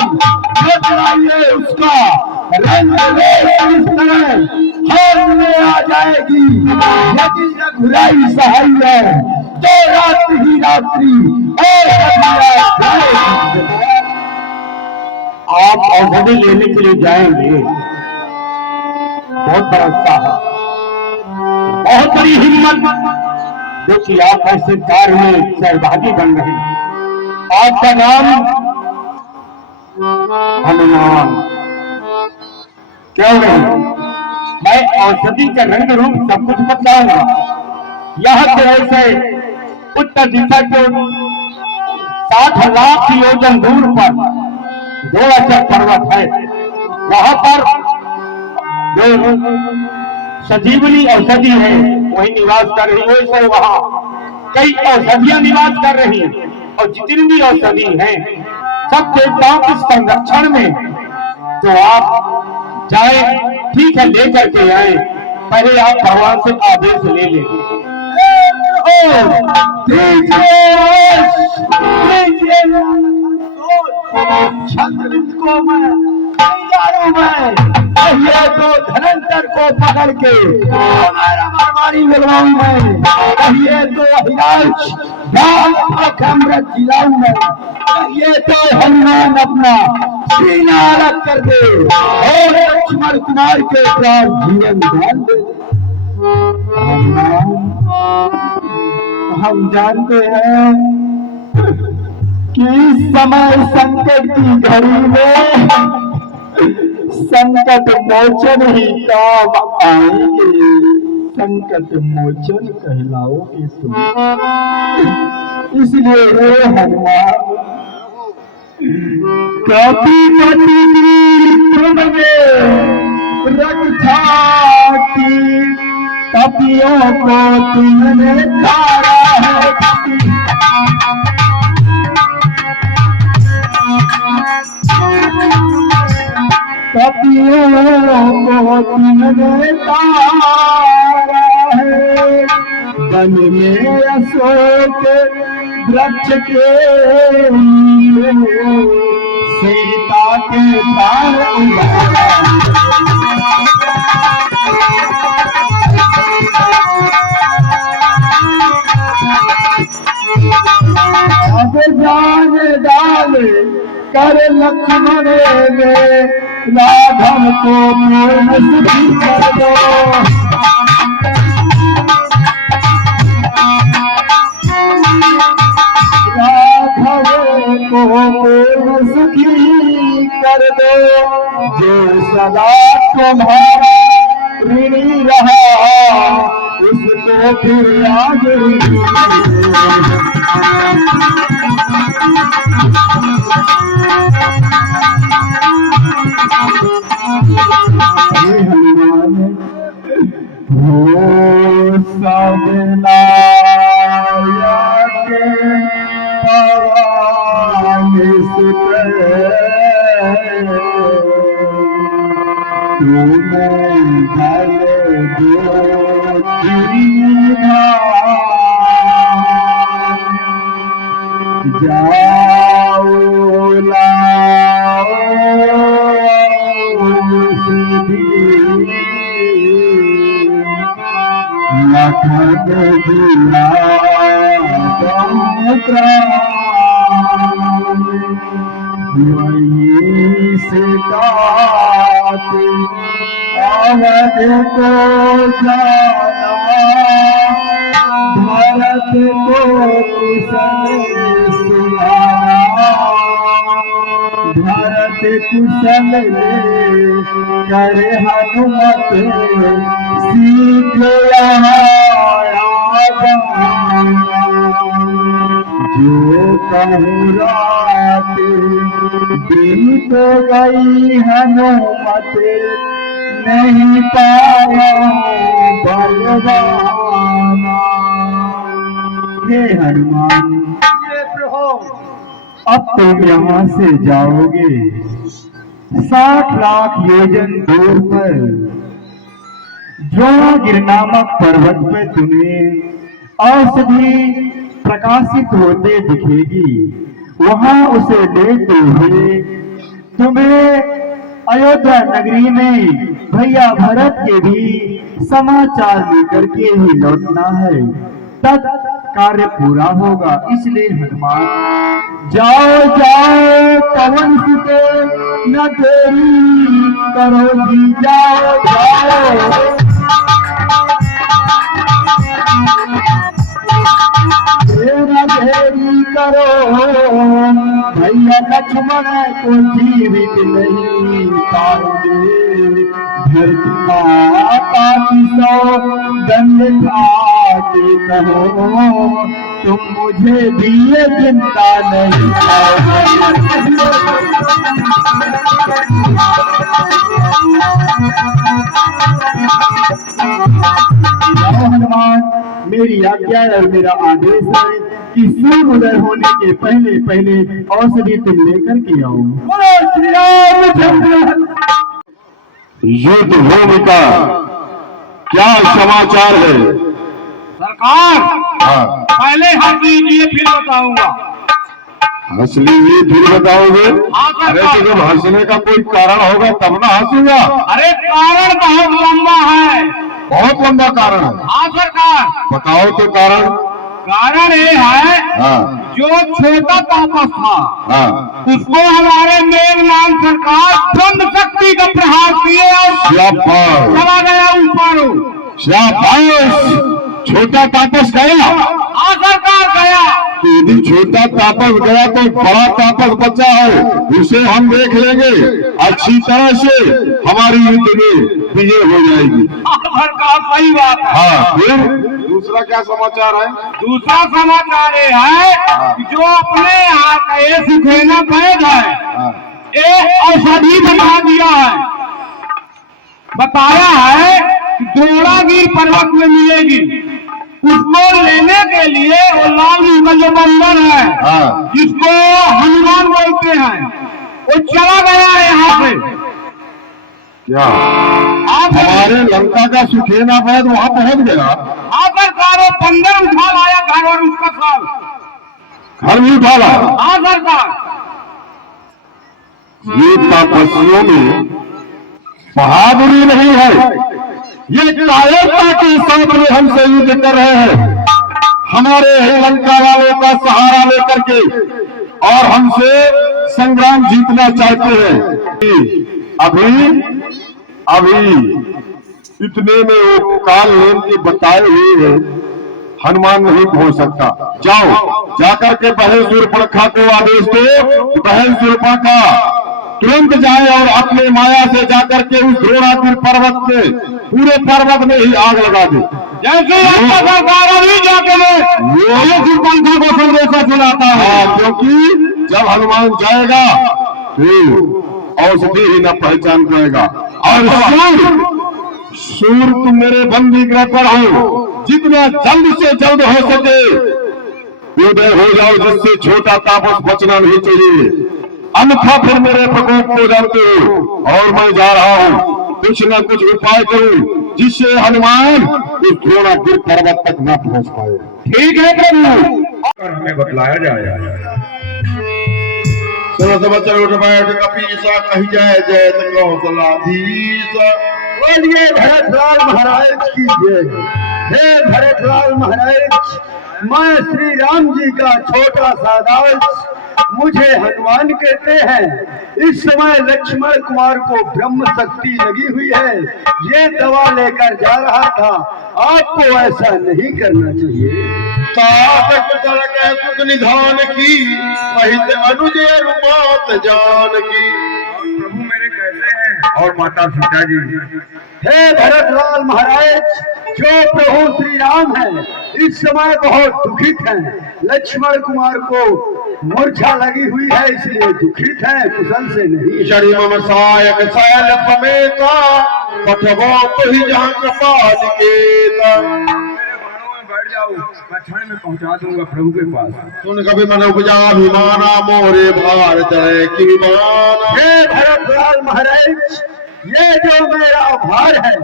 बताइए उसका रंग इस तरह हाथ में आ जाएगी। यदि रघुराई सहाय है तो रात्रि ही रात्रि आप औषधि लेने के लिए जाएंगे। बहुत बड़ा साहस, बहुत बड़ी हिम्मत, जो कि आप ऐसे कार्य में सहभागी बन रहे हैं। आपका नाम हनुमान क्यों नहीं? मैं औषधि का रंग रूप सब कुछ बताऊंगा। यहाँ से ऐसे उत्तर दिशा के 60 लाख योजन दूर पर द्रोणाचल पर्वत है, वहां पर जो सजीवनी औषधि है वही निवास कर रही है। वैसे वहां कई औषधियां निवास कर रही हैं, और जितनी भी औषधि हैं सब देवताओं के संरक्षण में। तो आप जाए, ठीक है, लेकर के आए, पहले आप भगवान से आदेश ले लें। छत्रविंद को मैं ये तो धनंतर को पकड़ के मारी लगवाऊं मैं, ये तो अभिलाष अमृत जिलाऊं मैं, ये तो हनुमान अपना सीना अलग कर दे और लक्ष्मण कुमार के प्राण जीवन दान दे। हम जानते हैं कि इस समय संकट की घड़ी में संकट मोचन ही काम आएंगे। संकट मोचन कहलाओगे तुम। इसलिए हे हनुमान, कपि तुमने रक्षा की, कपियों को तुमने तारा है। कपियों को तुमने तारा है, वन में अशोक वृक्ष के सीता के प्राण उबारा। अब जान डाले कर लक्ष्मण में, राघव को पूर्ण सुखी कर दो। राघव को पूर्ण सुखी कर दो, जो सदा तुम्हारा ऋणी रहा, उसको फिर आगे अवध को जाना, भरत को कुशल सुनाना, भरत कुशल करे हनुमत, शीघ्र यहाँ आ जाना। जो कहूँ रात बीत गई हनुमत, नहीं पाया बलवाना। हे हनुमान, अब तुम यहाँ से जाओगे 60 लाख योजन दूर पर द्रोणागिरि नामक पर्वत पे तुम्हें औषधि प्रकाशित होते दिखेगी। वहां उसे लेते हुए तुम्हें अयोध्या नगरी में भैया भरत के भी समाचार लेकर के ही लौटना है, तब कार्य पूरा होगा। इसलिए हनुमान, जाओ जाओ पवन सुते, न देरी करोगी, जाओ जाओ। देरी करो, भैया लक्ष्मण को जीवित नहीं पाओगे। धरती माता की सौ दंड खाते कहो, तुम मुझे भी ये चिंता नहीं हनुमान, मेरी आज्ञा और मेरा आदेश है कि सूर्योदय होने के पहले पहले औषधि तुम लेकर के आओ। श्री राम। युद्ध भूमि का क्या समाचार है? सरकार, हाँ, पहले हंस लीजिए फिर बताऊंगा। हंस लीजिए फिर बताओगे? अरे तो जब हंसने का कोई कारण होगा तब ना हंसूंगा। अरे कारण बहुत लंबा है। बहुत लंबा कारण है। हाँ सरकार, बताओ तो कारण। कारण ये है, हाँ, जो छोटा तापस था, हाँ, उसको हमारे मेघनाथ सरकार ब्रह्म शक्ति का प्रहार किए और शाबाश, चला गया ऊपर। शाबाश, छोटा तापस गया। हाँ सरकार गया। कि यदि छोटा तापस गया तो बड़ा तापस बचा है, उसे हम देख लेंगे। अच्छी तरह से हमारी युद्ध में विजय हो जाएगी। सरकार सही बात है। हाँ, फिर दूसरा क्या समाचार है? दूसरा समाचार ये है कि जो अपने यहाँ का ये सुखेना बैग है, हाँ, एक औषधि बना दिया है, बताया है कि द्रोणागिरी पर्वत में मिलेगी। उसको लेने के लिए वो लाल का जो बंदर है, हाँ, जिसको हनुमान बोलते हैं, वो चला गया है यहाँ से। क्या आप हमारे लंका का सुखेना बैद वहाँ पहुँच गया? आकर कारो बंदर उठा लाया घर और उसका साल घर में उठा ला। हाँ सरकार। ये तपस्वियों में बहादुरी नहीं है, ये कायरता के साथ में हमसे युद्ध कर रहे हैं। हमारे ही लंका वालों का सहारा लेकर के और हमसे संग्राम जीतना चाहते हैं। अभी इतने में वो काल नेम के बताए हुए हैं, हनुमान नहीं पहुंच सकता। जाओ, जाकर के बहन शूर्पणखा को आदेश दो कि बहन शूर्पणखा तुरंत जाए और अपने माया से जाकर के उस द्रोणागिरी पर्वत पे पूरे पर्वत में ही आग लगा दे। जैसे सरकार अभी जाके शूर्पणखा को संदेशा सुनाता है। क्योंकि जब हनुमान जाएगा तो औषधि ही न पहचान पाएगा। और सूर तुम मेरे बंदी गृह पर हो, जितना जल्द से जल्द हो सके उदय हो जाओ, जिससे छोटा तापस बचना नहीं चाहिए। अन्यथा फिर मेरे प्रकोप को जानते हो और मैं जा रहा हूँ। कुछ न कुछ उपाय करूँ जिससे हनुमान उस द्रोणागिरी पर्वत तक न पहुँच पाए। ठीक है प्रभु, और हमें बतलाया जाए। समाचार उठ बैठ कपीसा कही जाए जय कौशलाधीश। बोलिए भरतलाल महाराज की जय। हे भरतलाल महाराज, मैं श्री राम जी का छोटा सा दास, मुझे हनुमान कहते हैं। इस समय लक्ष्मण कुमार को ब्रह्म शक्ति लगी हुई है, ये दवा लेकर जा रहा था। आपको ऐसा नहीं करना चाहिए। कुछ निधान की महित अनुज रूपात जान की। प्रभु मेरे कैसे हैं और माता सीता जी? हे भरतलाल महाराज, जो प्रभु श्री राम है इस समय बहुत दुखित हैं। लक्ष्मण कुमार को मूर्छा लगी हुई है, इसलिए दुखित है, कुशल से नहीं। शरीर मम सायक शैल समेता पठवो तो ही जहाँ कपाल केता। बैठ जाओ, मैं क्षण में पहुंचा दूंगा प्रभु के पास। सुन कभी मन उपजा अभिमाना मोरे भार जय की विमान। हे भरतलाल महाराज, ये जो मेरा भार है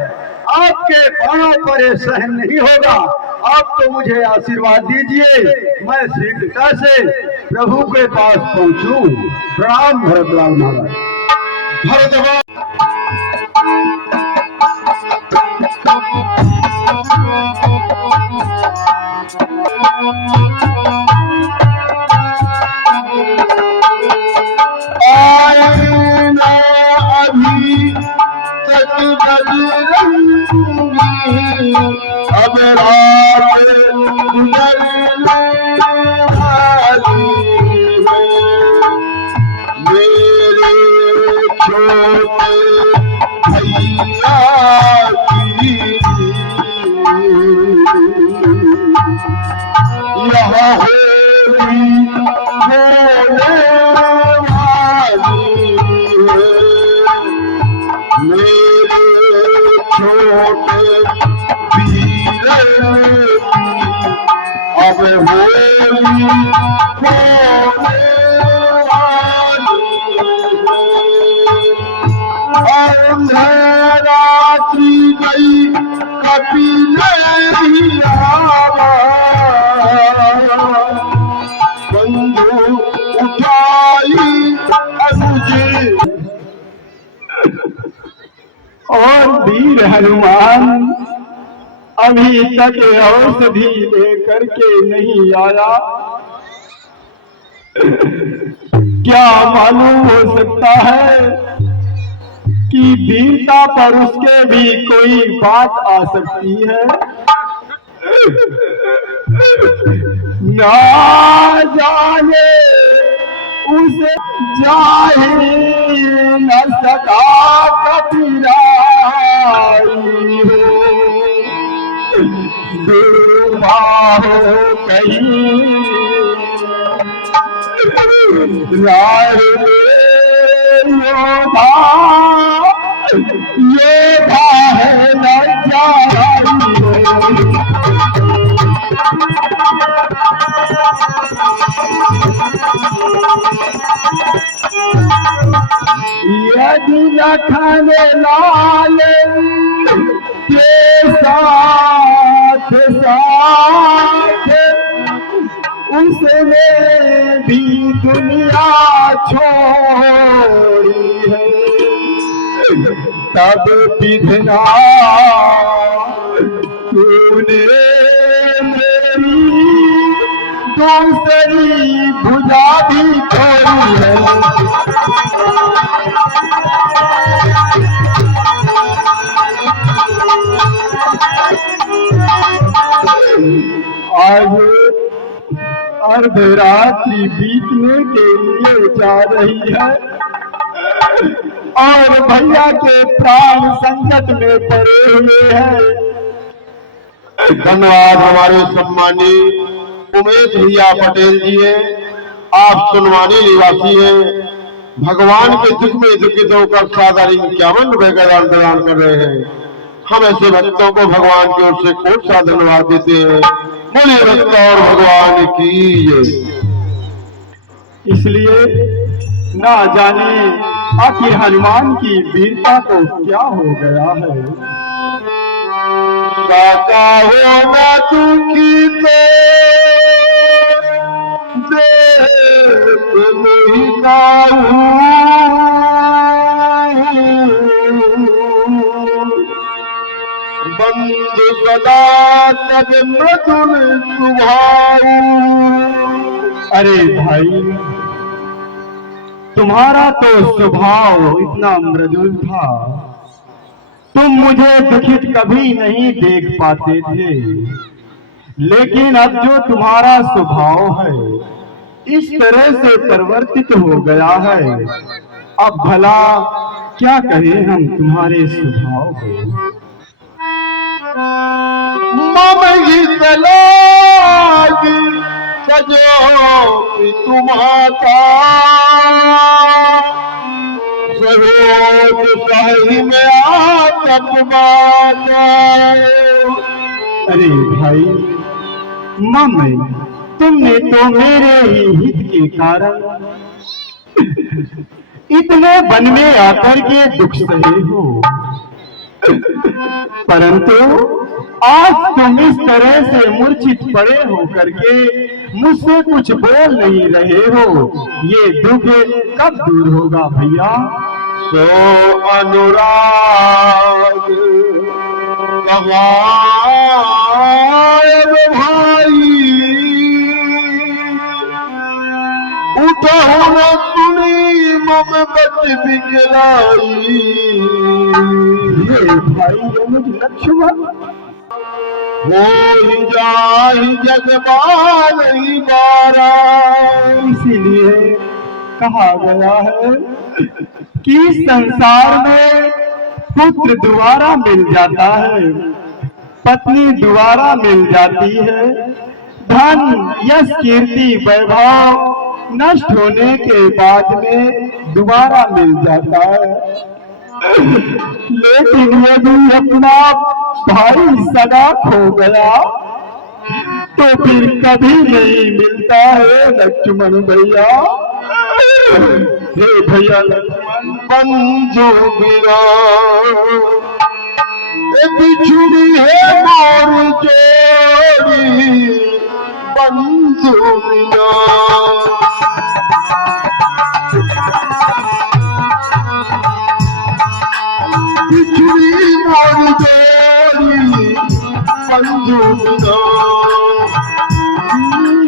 आपके बाणों पर ये सहन नहीं होगा। आप तो मुझे आशीर्वाद दीजिए, मैं शीघ्रता से प्रभु के पास पहुंचूं। प्रणाम भरतलाल महाराज। भरतवा अभी तक बजरंगी, अब रात गुजरने वाली है। मेरे छोटे भैया की यहाँ होली होने वाली है। मेरे छोटे वीर अब होली होने वाली है। रात्रि गई कपी नहीं आवा, बंधु उठाई अनुजे। और वीर हनुमान अभी तक औषधि लेकर के नहीं आया। क्या मालूम हो सकता है कि वीरता पर उसके भी कोई बात आ सकती है। ना जाने उसे जाए न सका कबीराई हो, दुर्बा हो कहीं राह योधा योधा है न जाई यदि लखन लाल के साथ साथ उसने भी दुनिया छोड़ी है, तब विधना तूने मेरी दूसरी भुजा भी छोड़ी है। आज अर्धरात्रि बीतने के लिए जा रही है और भैया के प्राण संकट में पड़े हुए हैं। धन्यवाद हमारे सम्मानी उमेश भैया पटेल जी हैं। आप सुनवानी निवासी हैं। भगवान के दुख में दुखित होकर 751 रुपए का दान प्रदान कर रहे हैं। हम ऐसे भक्तों को भगवान की ओर से कोट सा धन्यवाद देते हैं। बोलिए भक्त और भगवान की जय। इसलिए ना जाने आखिर हनुमान की वीरता को क्या हो गया है। काका हो ना दुखी तो देख नहीं काहू, बंद सदा तब मृदुल सुभाऊ। अरे भाई, तुम्हारा तो स्वभाव इतना मृदुल था, तुम मुझे दुखित कभी नहीं देख पाते थे, लेकिन अब जो तुम्हारा स्वभाव है इस तरह से परिवर्तित हो गया है। अब भला क्या कहें हम तुम्हारे स्वभाव को। मम गीत लागी सजो तुम्हारा सरोज सही में आतप बाजा। अरे भाई, मम तुमने तो मेरे ही हित के कारण इतने वन में आकर के दुख सहे हो, परंतु आज तुम इस तरह से मूर्छित पड़े हो करके मुझसे कुछ बोल नहीं रहे हो। ये दुख कब दूर होगा भैया। सो अनुराग लगाए भाई उठो न सुनी मम बच बिगलाई। ये भाई अनुज लक्ष्मण हो जाहि जगबान ही बारा। इसीलिए कहा गया है कि संसार में पुत्र दोबारा मिल जाता है, पत्नी दोबारा मिल जाती है, धन यश कीर्ति वैभव नष्ट होने के बाद में दोबारा मिल जाता है, लेकिन यदि अपना भाई सगा खो गया तो फिर कभी नहीं मिलता है लक्ष्मण भैया। हे भैया लक्ष्मण, बंधु बिरा बिछुड़ी है मोर जोड़ी बंधु बिरा। बिछुड़ी मोर जोड़ी बंधु बिरा।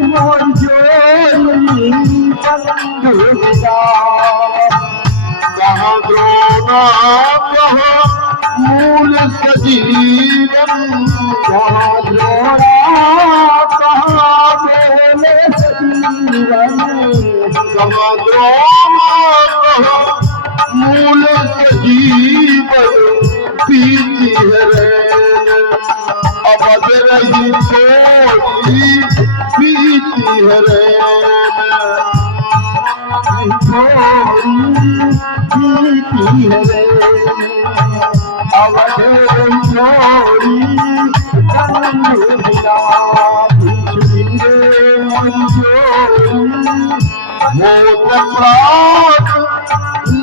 मोर जोड़ी बंधु बिना। कहाँ द्रोणा कहाँ मूल सजीवन। कहाँ द्रोणा कहाँ मूल जीवन समग्रो मूल जीवन पीती है अवध रही थोड़ी पीती है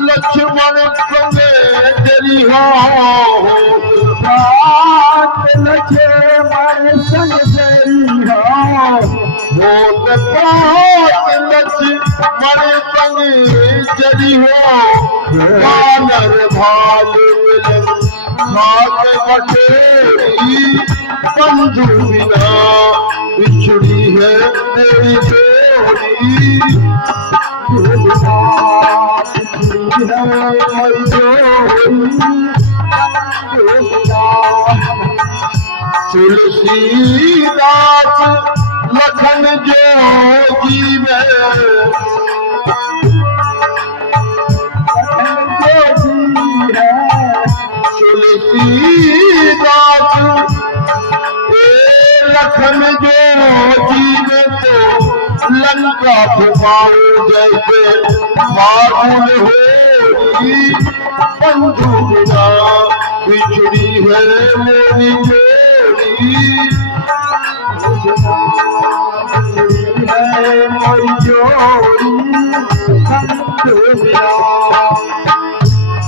लक्ष्मण संगे तेरी हो लक्ष्मण संग तेरी हो लक्ष्मण संग जरी हो वानर भाल मिलन खात बटेरी बंधु बिना बिछड़ी है तेरी जोड़ी तुलसीदास लखन जोगी में तुलसीदास लखन जोगी में तो लंका घुमाओ जैसे मारूल होगी बंधु बिना बिछड़ी है मेरी जोड़ी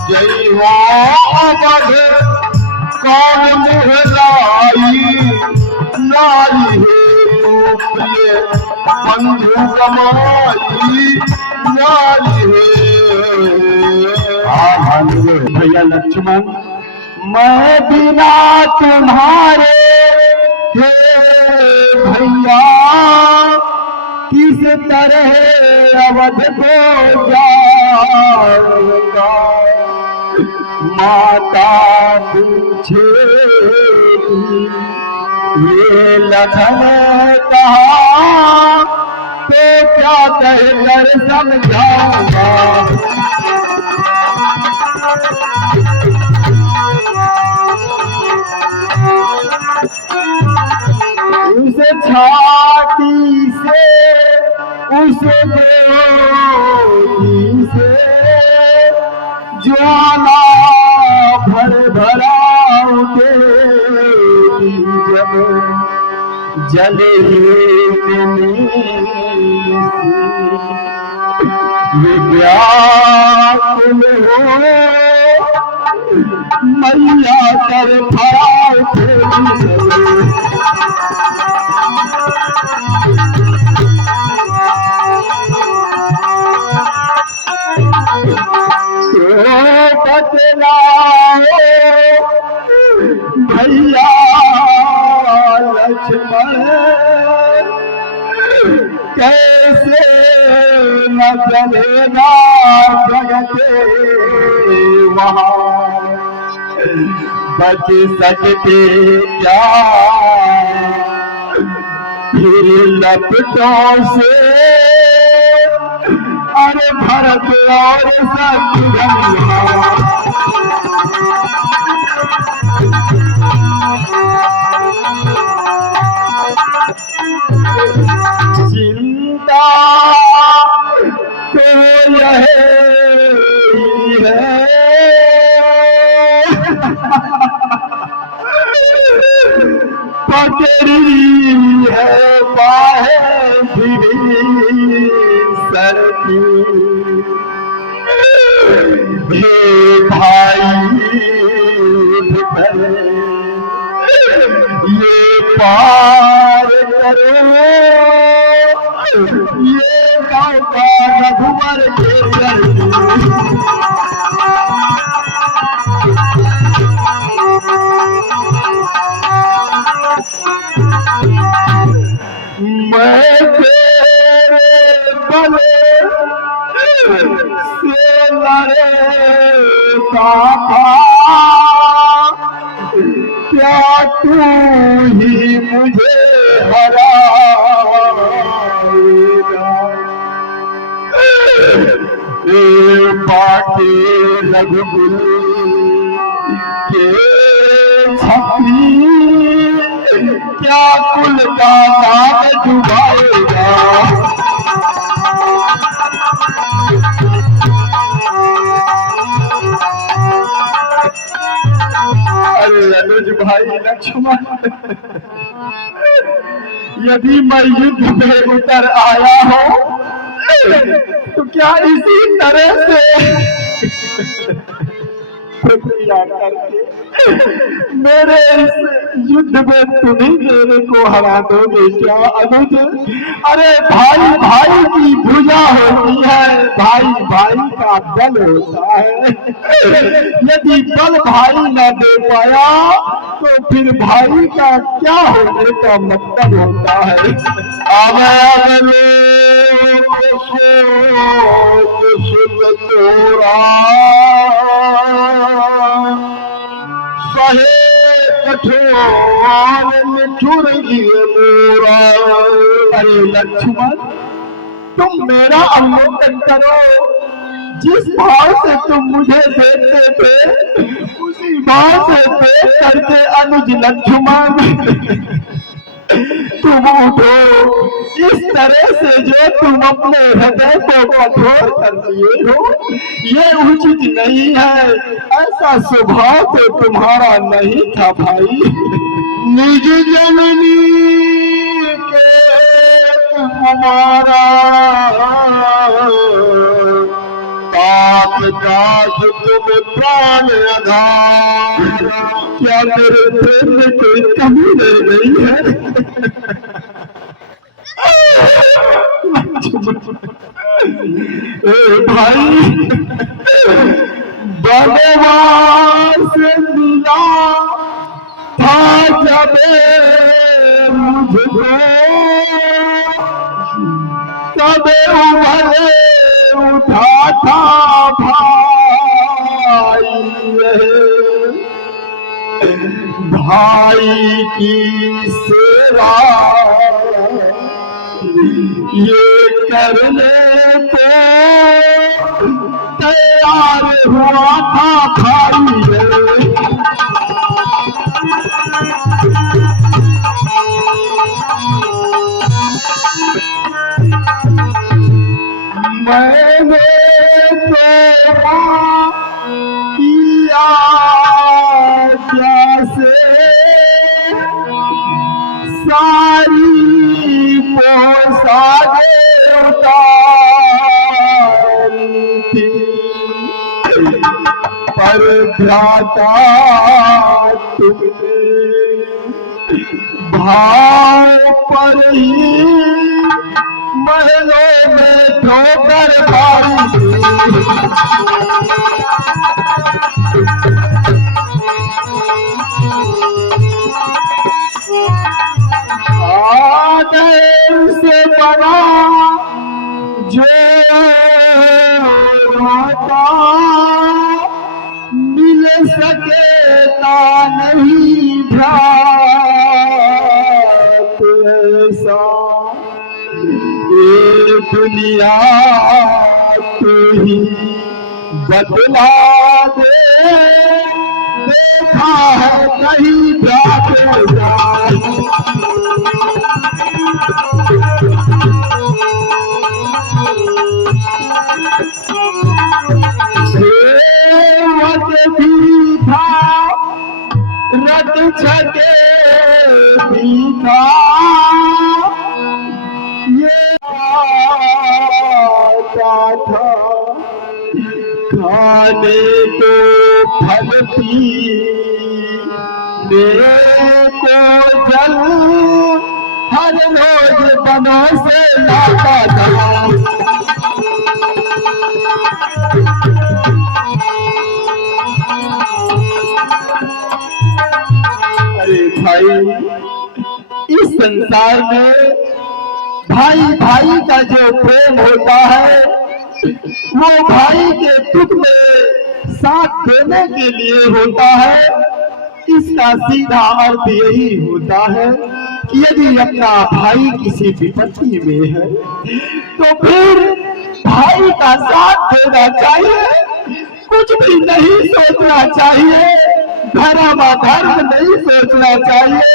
जय हो अवध कौन मुहलाई नारी है तू प्रिय बंधु कमाई नारी है भैया लक्ष्मण मैं बिना तुम्हारे हे भैया किस तरह अवध को जाऊंगा माता पूछे ये लखन कहा तो क्या कहकर समझाऊंगा उस छाती से उस गोदी से ज्वाला भर भराओगे जब जले व्याकुल हो मैया कर भाव बतलाओ भैया लक्ष्मण कैसे न चलेगा जगते वहाँ बच सकते क्या फिर लपटों से अरे भरत और शत्रुघ्न चिंता तो यह है पकड़ी है बाहे सरकी हे भाई ये पार करो ये गाँव का रघुवर के मैं तेरे बले से लड़ता था क्या तू ही मुझे हराएगा पाके रघुकुल के छत्री क्या कुल का नाम डुबाएगा। अरे अनुज भाई लक्ष्मण, यदि मैं युद्ध में उतर आया हो तो क्या इसी तरह से प्रक्रिया करके मेरे इस युद्ध में तुम्ही मेरे को हरा दोगे क्या अनुज? अरे भाई भाई की भुजा होती है, भाई भाई का बल होता है। यदि बल भाई न दे पाया तो फिर भाई का क्या होने का मतलब होता है। कठोर मिठुर मोरा। अरे लक्ष्मण, तुम मेरा अवलोकन करो, जिस भाव से तुम मुझे देखते थे उसी भाव से देख करके अनुज लक्ष्मण तुम उठो। इस तरह से जो तुम अपने हृदय को कठोर कर दिए हो ये उचित नहीं है। ऐसा स्वभाव तो तुम्हारा नहीं था भाई। निज जननी के हमारा पाप दास तुम प्राण आधार। क्या मेरे प्रेम में कोई कमी रह गई है? भाई भगवान से मिला था जब मुझको, तब उभरे उठा था भाई। भाई की सेवा ये करने को तैयार हुआ था भाई। मैंने तो किया जैसे सारी पोशाके उतारी थी, पर भ्राता तुमने भाव पर ही महलों में ठोकर खाई। आदर से बड़ा जो रोता मिल सकेता नहीं भ्रात ऐसा। ये दुनिया तू ही बदला दे, देखा है कहीं जाके जाए। सेवक भी था रत छके भी था, ये आता था खाने को फल पीने को जल, हर रोज बनों से लाता था। अरे भाई, इस संसार में भाई भाई का जो प्रेम होता है वो भाई के दुख में साथ देने के लिए होता है। इसका सीधा अर्थ यही होता है कि यदि अपना भाई किसी विपत्ति में है तो फिर भाई का साथ देना चाहिए, कुछ भी नहीं सोचना चाहिए, धर्म अधर्म नहीं सोचना चाहिए,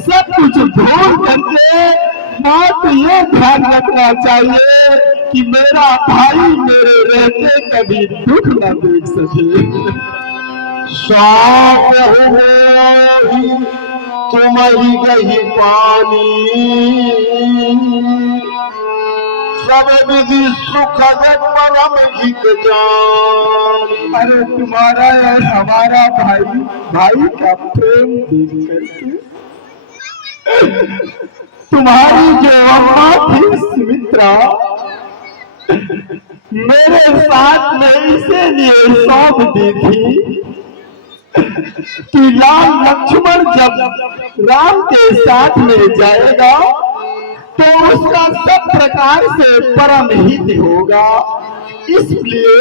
सब कुछ भूल करके बात ये ध्यान रखना चाहिए कि मेरा भाई मेरे रहते कभी दुख न देख सके। साथ हुए तुम्हारी गही पानी, सब विधि सुखद परम हित जान। अरे तुम्हारा और हमारा भाई भाई का प्रेम देख करके तुम्हारी जो अम्मा थी सुमित्रा मेरे साथ में इसीलिए सौंप दी थी कि राम लक्ष्मण जब राम के साथ में जाएगा तो उसका सब प्रकार से परम हित होगा, इसलिए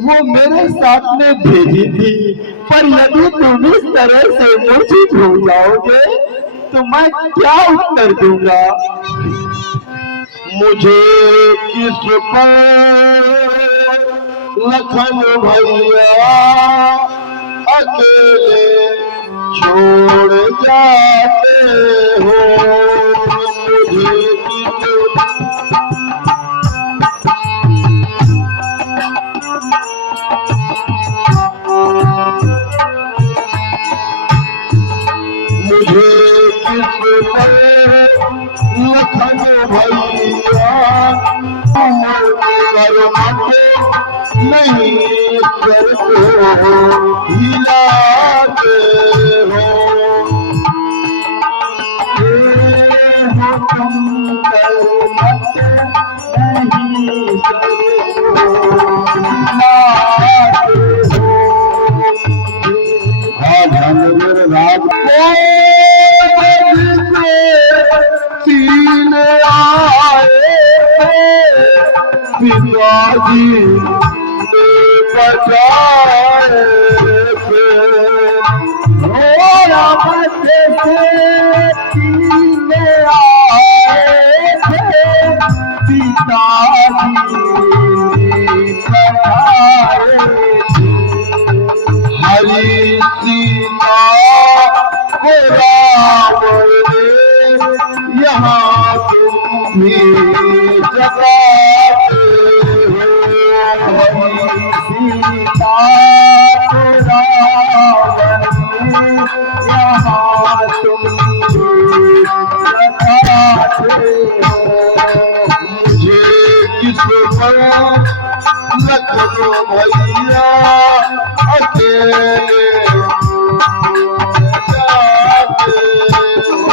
वो मेरे साथ में भेजी थी। पर यदि तुम इस तरह से मूर्छित हो जाओगे तो मैं क्या उत्तर दूंगा? मुझे किस पर लखन भैया अकेले छोड़ जाते हो, मुझे मुझे किस पर लखन भैया नहीं करते हो, हिलाते हो, तुम मत नहीं राज सीन आए पिताजी ने बचाए थे, थोड़ा मत से सीने आए थे पिताजी बताए थे। हरी सीता को रावण ने यहाँ तुम भी जगाते हो, हरी सीता को रावण ने यहाँ तुम बताते हो। मुझे किस पर लखन भैया अकेले जाते हो,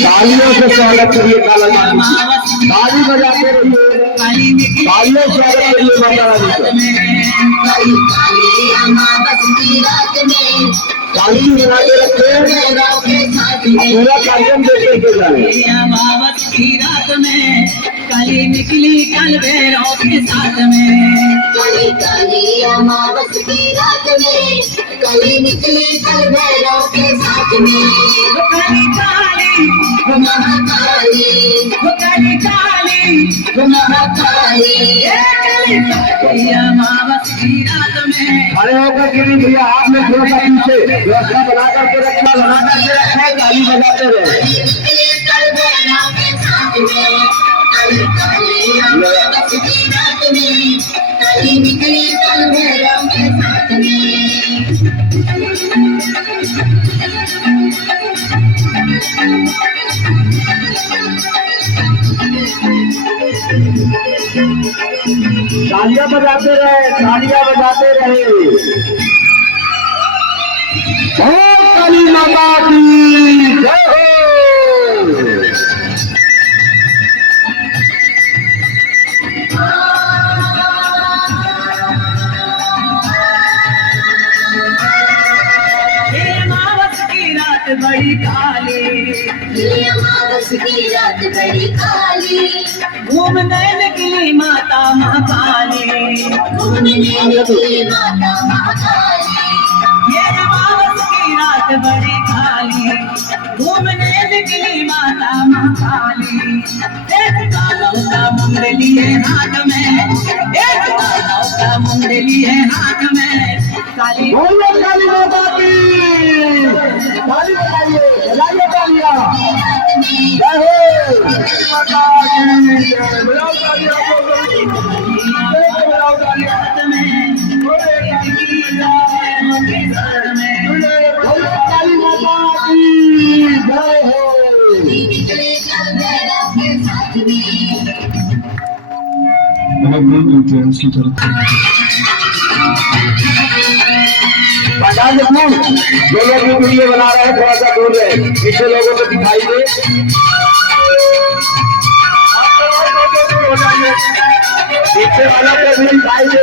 तालियों से स्वागत करिए काला जी, ताली बजाते रहिए, तालियों से स्वागत करिए माता रानी का। ताली बजाते रखे, पूरा कार्यक्रम देख के जाए। अमावस की रात में काली निकली कल भैरव के साथ में, काली काली अमावस की रात में कली निकली कल भैरव के साथ में। वो काली काली वो महाकाली वो काली काली वो महाकाली ये काली काली अमावस की रात में। अरे होकर गिरी भैया आपने थोड़ा सा पीछे व्यवस्था बना करके रखा, ताली बजाते रहे। निकली कल भैरव के साथ में, काली काली अमावस की रात में कली निकली कल भैरव के साथ में। तालियां बजाते रहे, तालियां बजाते रहे। ओ काली माता की जय हो। ये अमावस की रात बड़ी काली निकली अमावस की रात बड़ी काली, घूमने निकली माता महाकाली, घूमने निकली माता महाकाली, ये अमावस की रात बड़ी काली, घूमने निकली माता महाकाली। एक कालों का मुंडली है हाथ में, एक कालों का मुंडली है हाथ में, काली बोलिए काली माता की, ताली बजाइए, बजाइए तालियां। जय हो काली माता की, जय। बजाओ तालियां, बजाओ तालियां। हाथ में, बोले के साथ में, बोलिए काली माता की, जय हो। निकले कल भैरव के साथ में। बता दे जो लोग वीडियो बना रहे हैं थोड़ा सा दूर रहे, पीछे लोगों को दिखाई दे। पीछे वालों को भी दिखाई दे।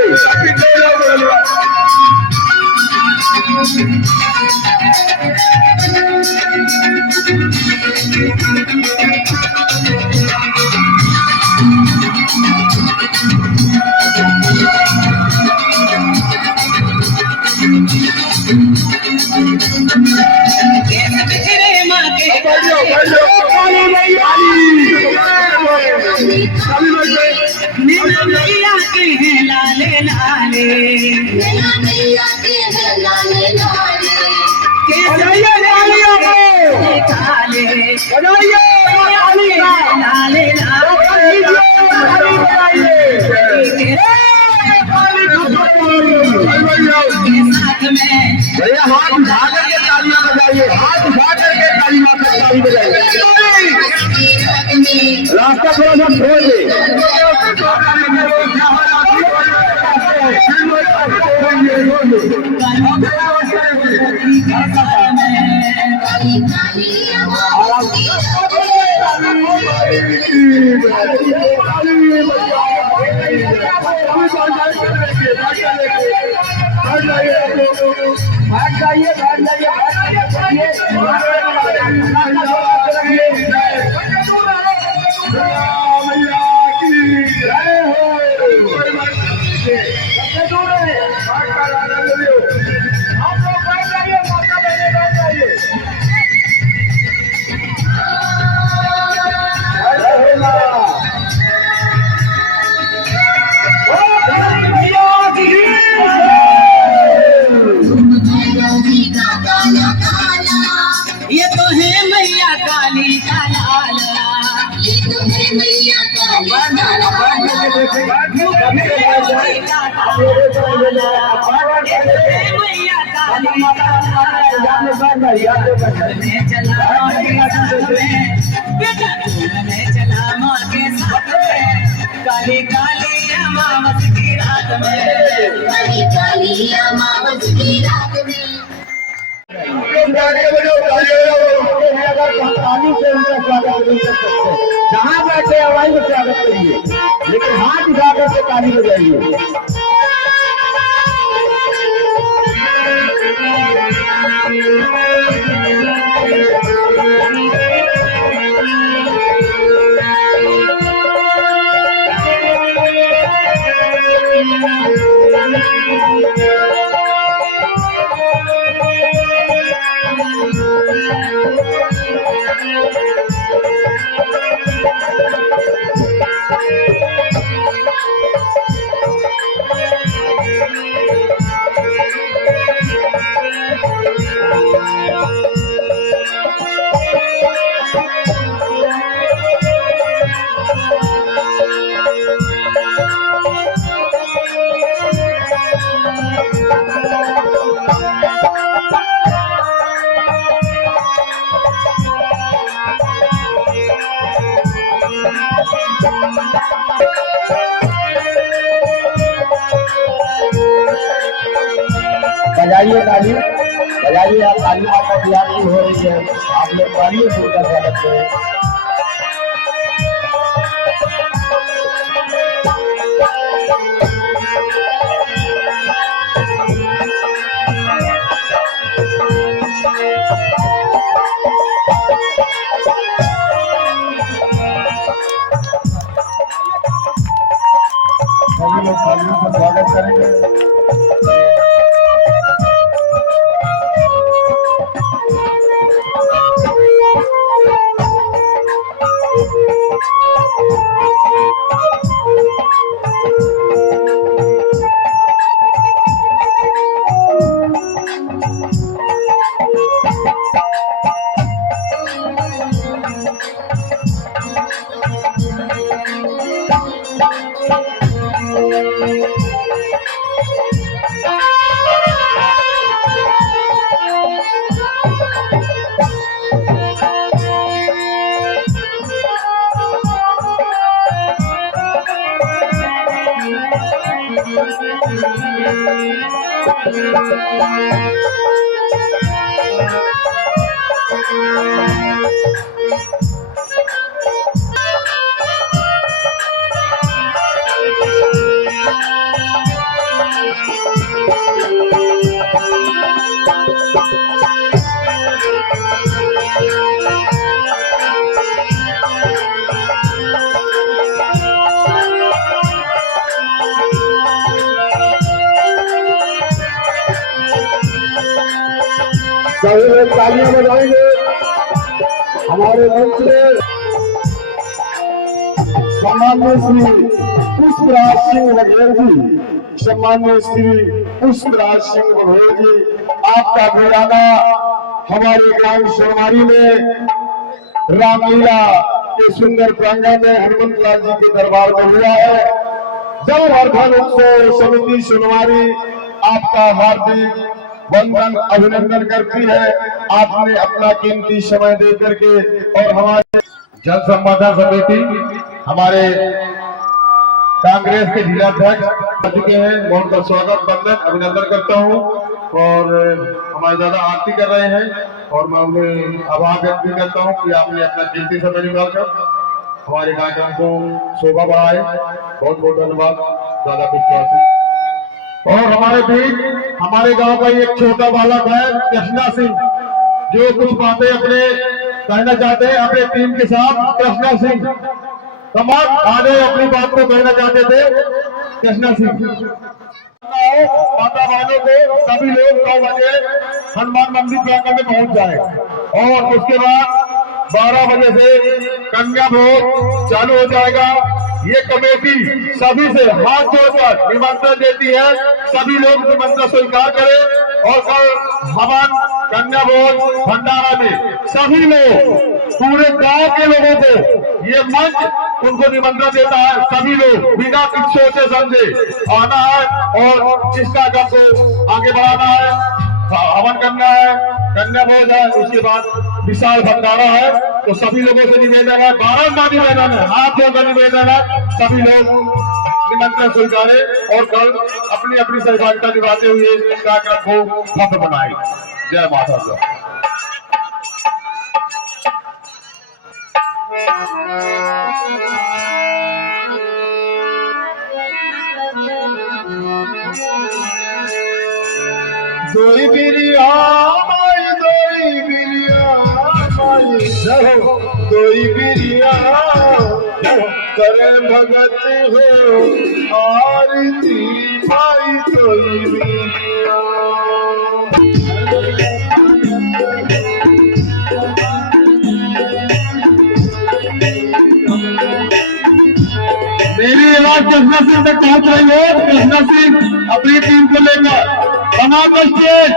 बिखरे माँ के काली मैया नीला मैया के हैं लाले लाले, नैना मैया के हैं लाले लाले, बजाइए तालियों को, काले बजाइए ताली का, लाले लाले, ताली बजाइए। के साथ में भैया हाथ उठा करके तालियां बजाइए, हाथ उठा करके काली माता की ताली बजाइए। रात में रास्ता थोड़ा सा छोड़ दे। काली काली अमावस की रात भाग जाइए, भाग जाइए, भैरव जी का काला काला, ये तो है मैया काली का लाला, ये तो है मैया काली काला, मैया काली मैं चला बेटा मैं चला माँ के साथ में, काली काली अमावस की रात में, काली काली अमावस की रात में। ताली से उनका स्वागत नहीं कर सकते, जहाँ बैठे हवाई में स्वागत करिए, लेकिन हाथ उठा करके ताली बजाइए। बजाइए ताली, बजाइए। आप काली माता की आरती हो रही है, आप लोग तालियों से उनका स्वागत करें। सभी लोग तालियां बजाएंगे। हमारे मंच में सम्मान्य श्री पुष्पराज सिंह बघेल जी, सम्मान्य श्री पुष्पराज सिंह बघेल जी, आपका भी आना हमारे ग्राम सोनवारी में रामलीला के सुंदर प्रांगण में हनुमंत लाल जी के दरबार में हुआ है। जलवर्धन उत्सव समिति सोनवारी आपका हार्दिक वंदन अभिनंदन करती है। आपने अपना कीमती समय दे करके और हमारे जल संवर्धन समिति हमारे कांग्रेस के जिलाध्यक्ष बन चुके हैं, बहुत बहुत स्वागत वंदन अभिनंदन करता हूं। और हमारे दादा आरती कर रहे हैं और मैं उन्हें आभार व्यक्त करता हूं कि आपने अपना कीमती समय निकालकर हमारे कार्यक्रम को शोभा बढ़ाए। बहुत बहुत धन्यवाद दादा पुष्पराज सिंह। और हमारे बीच हमारे गांव का एक छोटा बालक है कृष्णा सिंह, जो कुछ बातें अपने कहना चाहते हैं अपने टीम के साथ। कृष्णा सिंह तमाम आगे अपनी बात को कहना चाहते थे। कृष्णा सिंह माता बहनों को सभी लोग 9 बजे हनुमान मंदिर प्रांगण में पहुंच जाए और उसके बाद 12 बजे से कन्या भोज चालू हो जाएगा। ये कमेटी सभी से हाथ जोड़कर निमंत्रण देती है, सभी लोग निमंत्रण स्वीकार करें। और कल हवन कन्या भोज भंडारा में सभी लोग, पूरे गांव के लोगों को ये मंच उनको निमंत्रण देता है। सभी लोग बिना कुछ सोचे समझे आना है और इस कार्यक्रम को आगे बढ़ाना है। हवन करना है, कन्या भोज है, उसके बाद विशाल भंडारा है। तो सभी लोगों से निवेदन है, बारम्बार निवेदन है, हाथ जोड़कर निवेदन है, सभी लोग निमंत्रण स्वीकारें और कल अपनी अपनी सहभागिता निभाते हुए कार्यक्रम को भव्य बनाए। जय माता दी। दोई बिरिया माई, दोई बिरिया माई, दोई बिरिया करे भगत हो आरती माई, दोई बिरिया। मेरी आवाज कृष्णा सिंह तक पहुंच रही है। कृष्णा सिंह अपनी टीम को लेकर तमाम स्टेज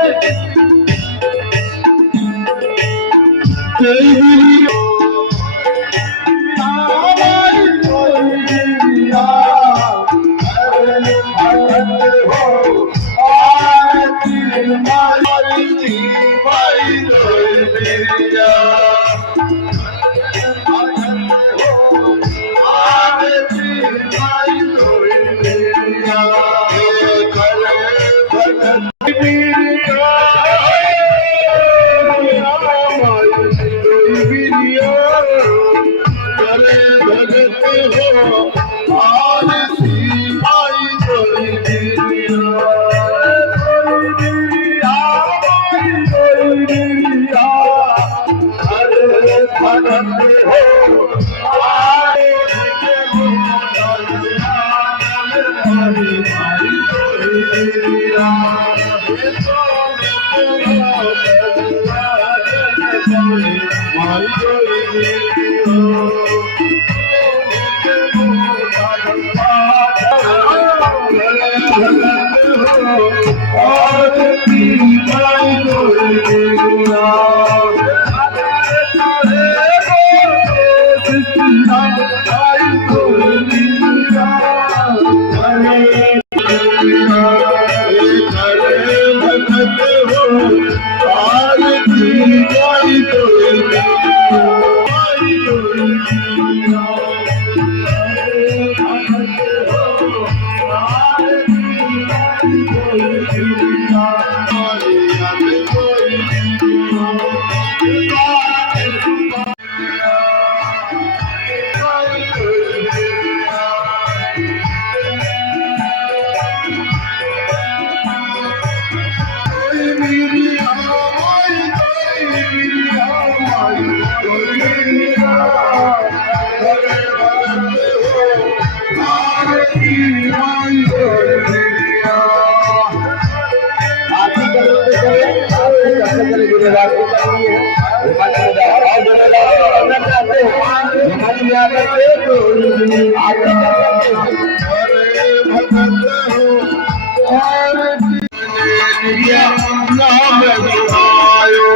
नाम सुनायो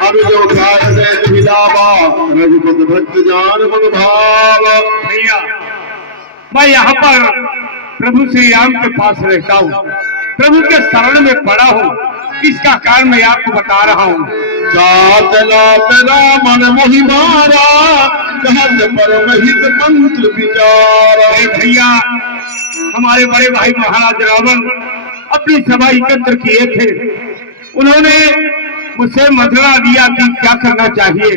अब जो गाय ने खिलावा रघुपत भक्त जान मन भाव। भैया मैं यहाँ पर प्रभु श्री राम के पास रहता हूँ, प्रभु के शरण में पड़ा हूँ। इसका कारण मैं आपको बता रहा हूँ। साधना तेरा मन मोहि मारा कहत परम हित मंत्र विचारा। भैया हमारे बड़े भाई महाराज रावण अपनी सभा एकत्र किए थे, उन्होंने मुझसे मशवरा दिया कि क्या करना चाहिए।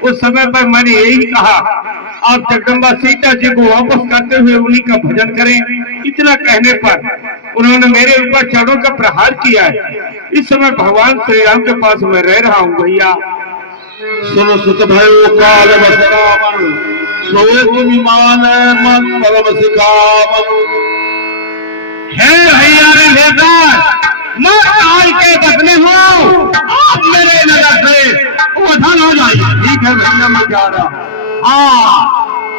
उस समय पर मैंने यही कहा आप जगदम्बा सीता जी को वापस करते हुए उन्हीं का भजन करें। इतना कहने पर उन्होंने मेरे ऊपर चरणों का प्रहार किया है। इस समय भगवान श्री राम के पास मैं रह रहा हूँ। भैया सुन सुत भयो काल बसरावन सोच विमान मन परम सिखावन। है भैया रे नेता, मैं काल के बदले हूँ, आप मेरे नजर से उधर हो जाइए। ठीक है भैया मैं जा रहा। हाँ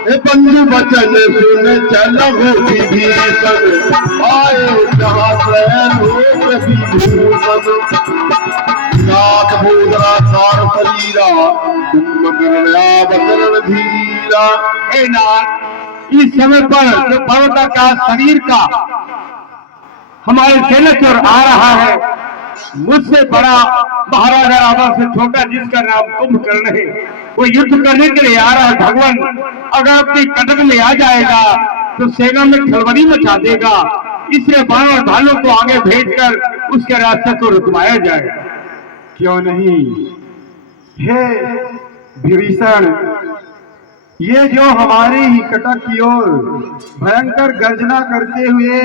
बंधु बचन सुन चल हो विभीषण आए जहाँ नाथ भूधरा सार शरीरा बचरण धीरा। हे नाथ, इस समय पर जो पर्वत का शरीर का हमारे सेना की ओर आ रहा है, मुझसे बड़ा महाराजा रावण से छोटा जिसका नाम कुंभकर्ण है, वो युद्ध करने के लिए आ रहा है। भगवान अगर अपनी कटक में आ जाएगा तो सेना में खलबली मचा देगा। इसलिए बाण और भालों को आगे भेजकर उसके रास्ते को रुकवाया जाए। क्यों नहीं हे विभीषण, ये जो हमारे ही कटक की ओर भयंकर गर्जना करते हुए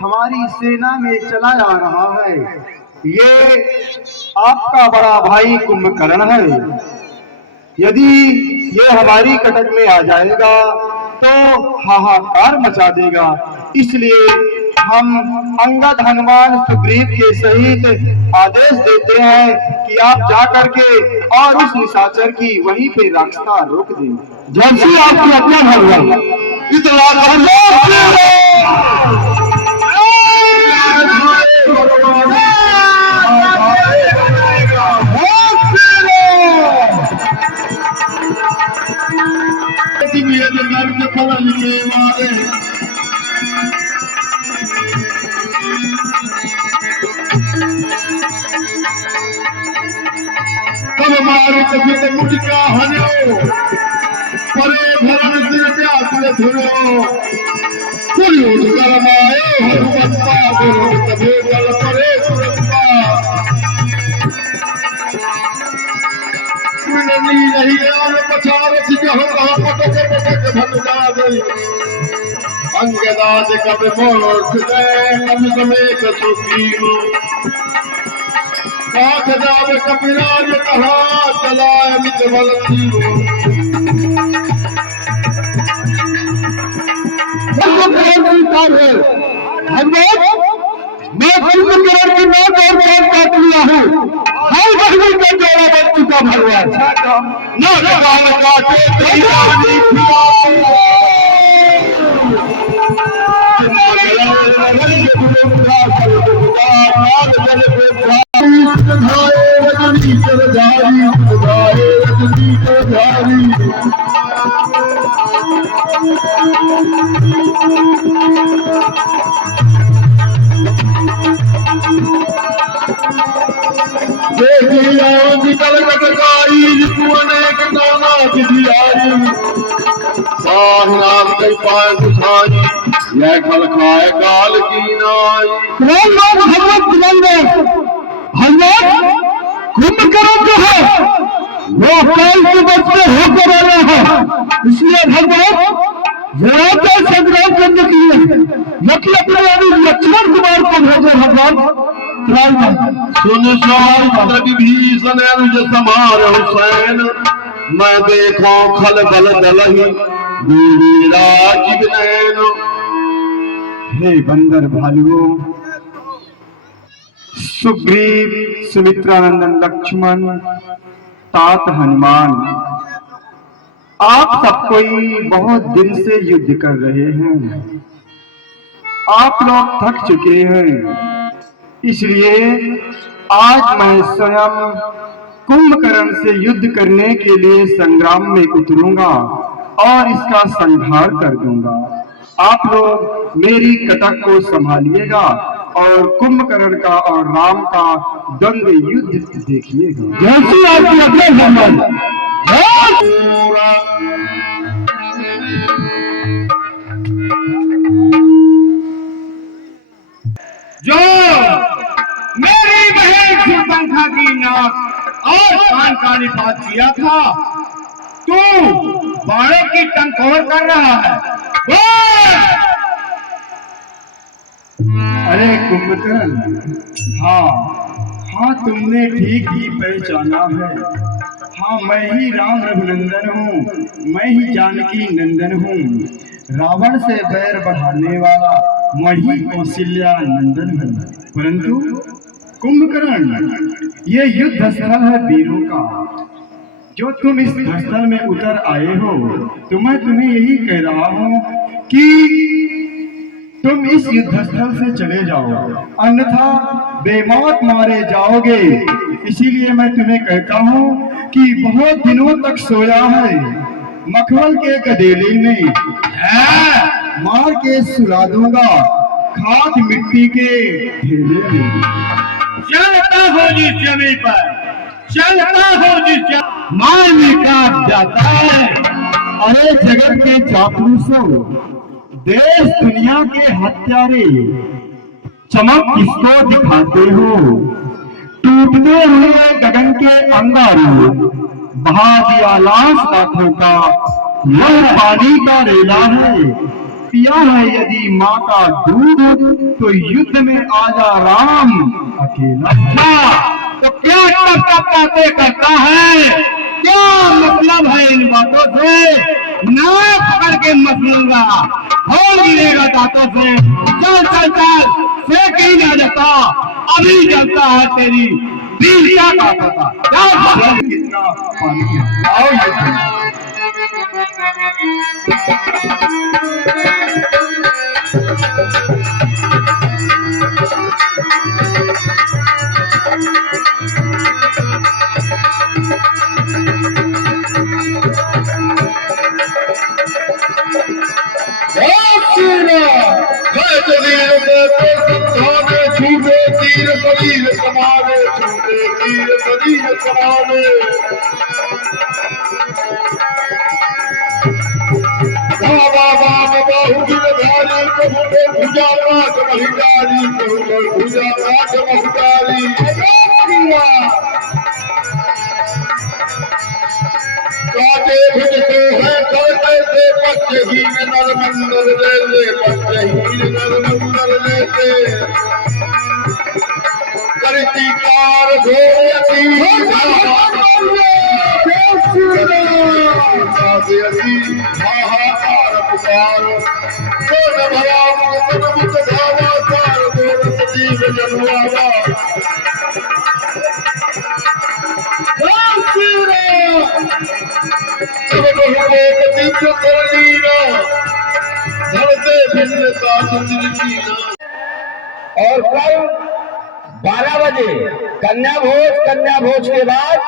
हमारी सेना में चला आ रहा है, ये आपका बड़ा भाई कुंभकर्ण है। यदि ये हमारी कटक में आ जाएगा तो हाहाकार मचा देगा। इसलिए हम अंगद हनुमान सुग्रीव के सहित आदेश देते हैं कि आप जा करके और उस निशाचर की वहीं पे रास्ता रोक दें। जैसे आपकी अपना भगवान इतना फल के मारे तब मारे कभी मुझका हनो परे भरण सिर व्याकुल धुरो पूरी उठकर माए हनुमत पागो कभी गल परे सुरक्षा नहीं नहीं यार पछाड़ जो कहा पटक पटक भटका गई अंगदाज कब मोर्च गए कब समेत सुखीनो काख जाब कपिराज कहा चलाए मित बल तीरो। मैं कुंभकर्ण की मौत और कैद काट लिया हूँ। हाय बहनी का जोड़ा बन चुका भगवान न लगान काटे तेरी रानी खल खाए काल की नाई। कुंभकर्ण जो है वो काल के वश में होकर आया है। इसलिए भगवान संग्राम करने के लिए यकी अपने लक्ष्मण कुमार को भेजे। भगवान सुन विभीषण अनुज समार हुसैन मैं देखो खल बल दलही राजीव नैन। हे बंदर भालुओं, सुग्रीव, सुमित्रानंदन लक्ष्मण, तात हनुमान, आप सब कोई बहुत दिन से युद्ध कर रहे हैं। आप लोग थक चुके हैं, इसलिए आज मैं स्वयं कुंभकर्ण से युद्ध करने के लिए संग्राम में उतरूंगा और इसका संहार कर दूंगा। आप लोग मेरी कटक को संभालिएगा और कुंभकर्ण का और राम का द्वंद्व युद्ध देखिएगा। जैसी आपकी अपने भगवान जो मेरी बहन शूर्पणखा की नाक और कान का निपात किया था, तू बाणों की टंकोर कर रहा है। बोल! अरे कुंभकर्ण, हाँ, तुमने ठीक ही पहचाना है। हाँ, मैं ही राम रघुनंदन हूँ, मैं ही जानकी नंदन हूँ। रावण से बैर बढ़ाने वाला मैं ही कौशल्या नंदन हूँ। परंतु कुंभकर्ण, ये युद्ध स्थल है वीरों का। जो तुम इस स्थल में उतर आए हो, तो मैं तुम्हें यही कह रहा हूँ कि तुम इस युद्ध स्थल से चले जाओ, अन्यथा बेमौत मारे जाओगे। इसीलिए मैं तुम्हें कहता हूँ कि बहुत दिनों तक सोया है मखमल के गदेले में, मार के सुला दूंगा खाद मिट्टी के ढेले में। चलता हो जिस जमीन पर, चलता हो जिस मारने का जाता है। अरे जगत के चापलूसों, देश दुनिया के हत्यारे, चमक किसको दिखाते हो? टूटते हुए गगन के अंगारे, बहा दिया लाश लाखों का, यह पानी का रेला है। पिया है यदि माँ का दूध, तो युद्ध में आजा राम अकेला। तो क्या टप बातें करता है? क्या मतलब है इन बातों से? नाक पकड़ के मत लूंगा, हो गिरेगा दांतों से। चल चल चल, फेंक ही ना जाता, अभी जलता है तेरी बीलिया का पता। कितना पानी है, आओ युद्ध में। तीर कबीर कमावे, छूटे तीर कबीर कमावे। बाबा बाम बाहु गिरधारी, प्रभु को भुजा काट महिदारी, प्रभु को भुजा काट महिदारी। काटे भुज को है करते से बच्चे ही नर मंदर ले ले, बच्चे ही नर मंदर लेते। करती कार धोती महाकार पुकार, सोन भया मुख मुख धावा कार गोरख जीव जनवावा। और कल 12 बजे कन्या भोज के बाद